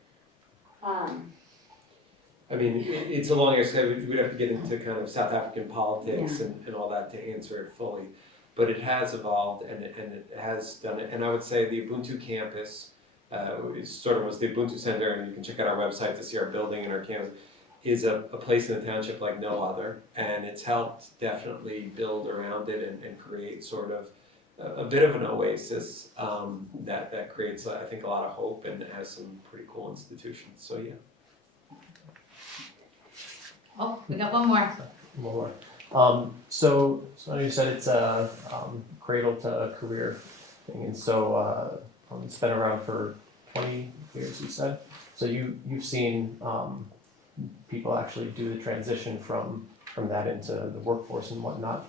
I mean, it's a long answer. We'd have to get into kind of South African politics and all that to answer it fully. But it has evolved and it has done it. And I would say the Ubuntu campus, sort of was the Ubuntu Center, and you can check out our website to see our building and our campus, is a place in the township like no other. And it's helped definitely build around it and create sort of a bit of an oasis that creates, I think, a lot of hope and has some pretty cool institutions. So yeah. Oh, we got one more. More. So you said it's a cradle to career thing, and so it's been around for 20 years, you said. So you've seen people actually do the transition from that into the workforce and whatnot.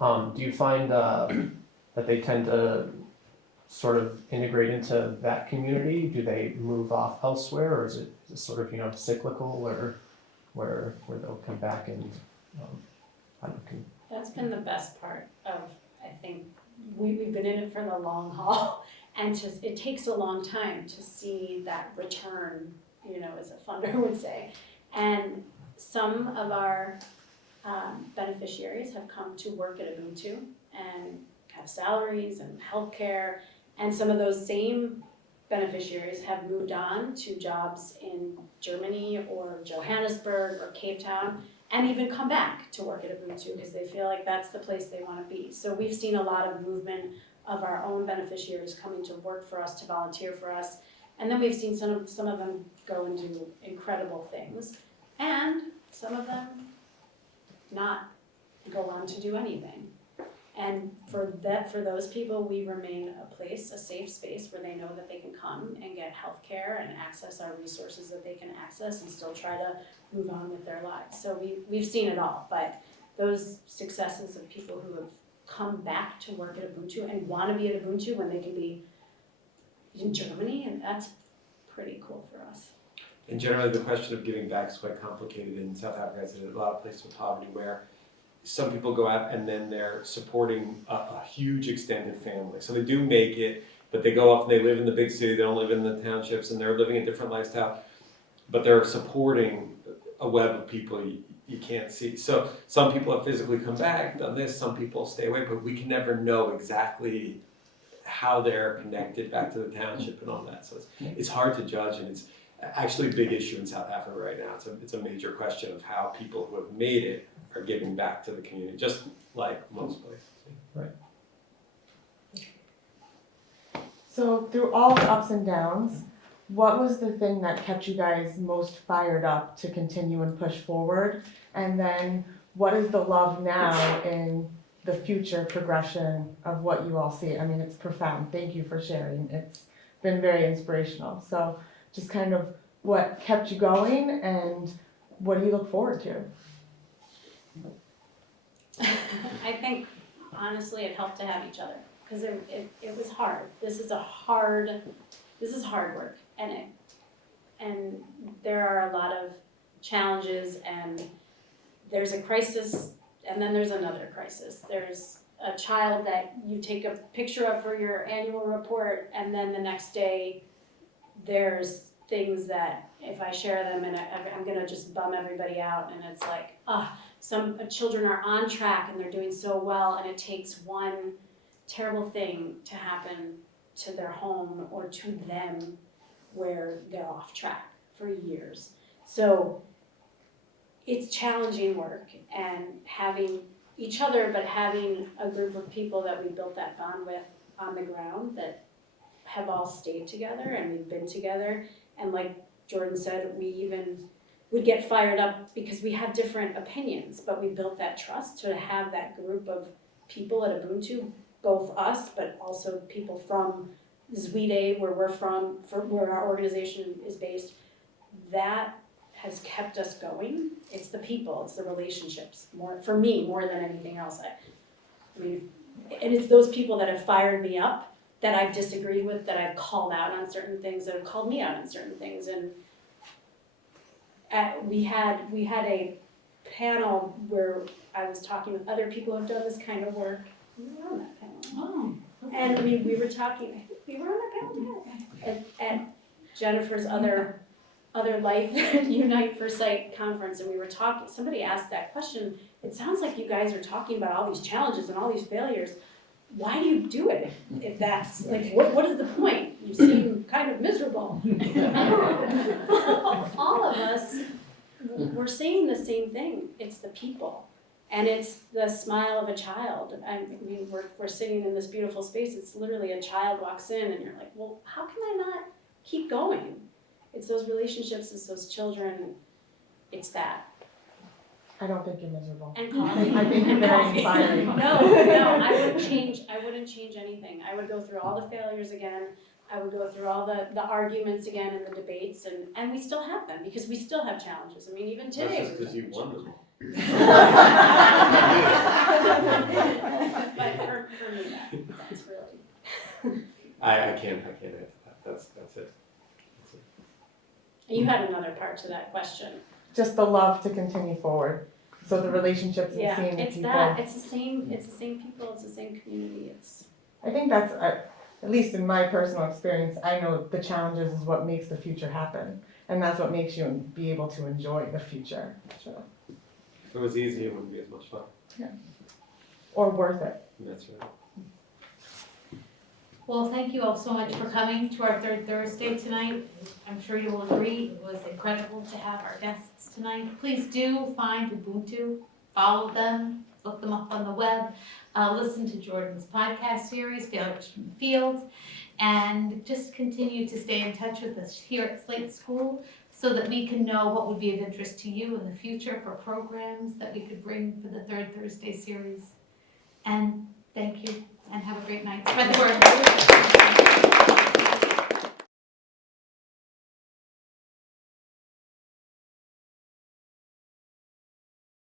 Do you find that they tend to sort of integrate into that community? Do they move off elsewhere, or is it sort of cyclical, or where they'll come back and That's been the best part of, I think, we've been in it for the long haul, and it takes a long time to see that return, as a funder would say. And some of our beneficiaries have come to work at Ubuntu and have salaries and healthcare, and some of those same beneficiaries have moved on to jobs in Germany or Johannesburg or Cape Town, and even come back to work at Ubuntu because they feel like that's the place they want to be. So we've seen a lot of movement of our own beneficiaries coming to work for us, to volunteer for us, and then we've seen some of them go and do incredible things, and some of them not go on to do anything. And for those people, we remain a safe space where they know that they can come and get health care and access our resources that they can access and still try to move on with their lives. So we've seen it all, but those successes of people who have come back to work at Ubuntu and want to be at Ubuntu when they can be in Germany, and that's pretty cool for us. And generally, the question of giving back is quite complicated in South Africa. It's a lot of places with poverty where some people go out and then they're supporting a huge extended family. So they do make it, but they go off and they live in the big city, they don't live in the townships, and they're living a different lifestyle. But they're supporting a web of people you can't see. So some people have physically come back, done this, some people stay away, but we can never know exactly how they're connected back to the township and all that. So it's hard to judge, and it's actually a big issue in South Africa right now. It's a major question of how people who have made it are giving back to the community, just like most places. Right. So through all the ups and downs, what was the thing that kept you guys most fired up to continue and push forward? And then what is the love now in the future progression of what you all see? I mean, it's profound. Thank you for sharing. It's been very inspirational. So just kind of what kept you going and what do you look forward to? I think, honestly, it helped to have each other, because it was hard. This is hard work, and there are a lot of challenges, and there's a crisis, and then there's another crisis. There's a child that you take a picture of for your annual report, and then the next day, there's things that if I share them, and I'm gonna just bum everybody out, and it's like, some children are on track and they're doing so well, and it takes one terrible thing to happen to their home or to them where they're off track for years. So it's challenging work, and having each other, but having a group of people that we built that bond with on the ground that have all stayed together and we've been together. And like Jordan said, we even would get fired up because we have different opinions, but we built that trust to have that group of people at Ubuntu, both us, but also people from Zwede, where we're from, where our organization is based. That has kept us going. It's the people, it's the relationships, more for me, more than anything else. I mean, and it's those people that have fired me up, that I've disagreed with, that I've called out on certain things, that have called me out on certain things, and we had a panel where I was talking with other people who have done this kind of work. We were on that panel. Oh. And we were talking, I think we were on that panel at Jennifer's other Life Unite for Sight conference, and we were talking, somebody asked that question, it sounds like you guys are talking about all these challenges and all these failures. Why do you do it if that's, like, what is the point? You seem kind of miserable. All of us, we're saying the same thing, it's the people. And it's the smile of a child. I mean, we're sitting in this beautiful space, it's literally a child walks in and you're like, well, how can I not keep going? It's those relationships, it's those children, it's that. I don't think you're miserable. And coffee. I think you're And very coffee. inspiring. No, I wouldn't change anything. I would go through all the failures again. I would go through all the arguments again and the debates, and we still have them, because we still have challenges. I mean, even today. That's just because you won them all. But for me, that's really. I can't add to that, that's it. You had another part to that question. Just the love to continue forward. So the relationships and Yeah, seeing the it's people. that, it's the same people, it's the same community, it's. I think that's, at least in my personal experience, I know the challenges is what makes the future happen. And that's what makes you be able to enjoy the future. So, If it was easy, it wouldn't be as much fun. or worth it. That's right. Well, thank you all so much for coming to our third Thursday tonight. I'm sure you will agree, it was incredible to have our guests tonight. Please do find Ubuntu, follow them, look them up on the web, listen to Jordan's podcast series, Failures from the Field, and just continue to stay in touch with us here at Slate School so that we can know what would be of interest to you in the future for programs that we could bring for the third Thursday series. And thank you, and have a great night. Spread the word.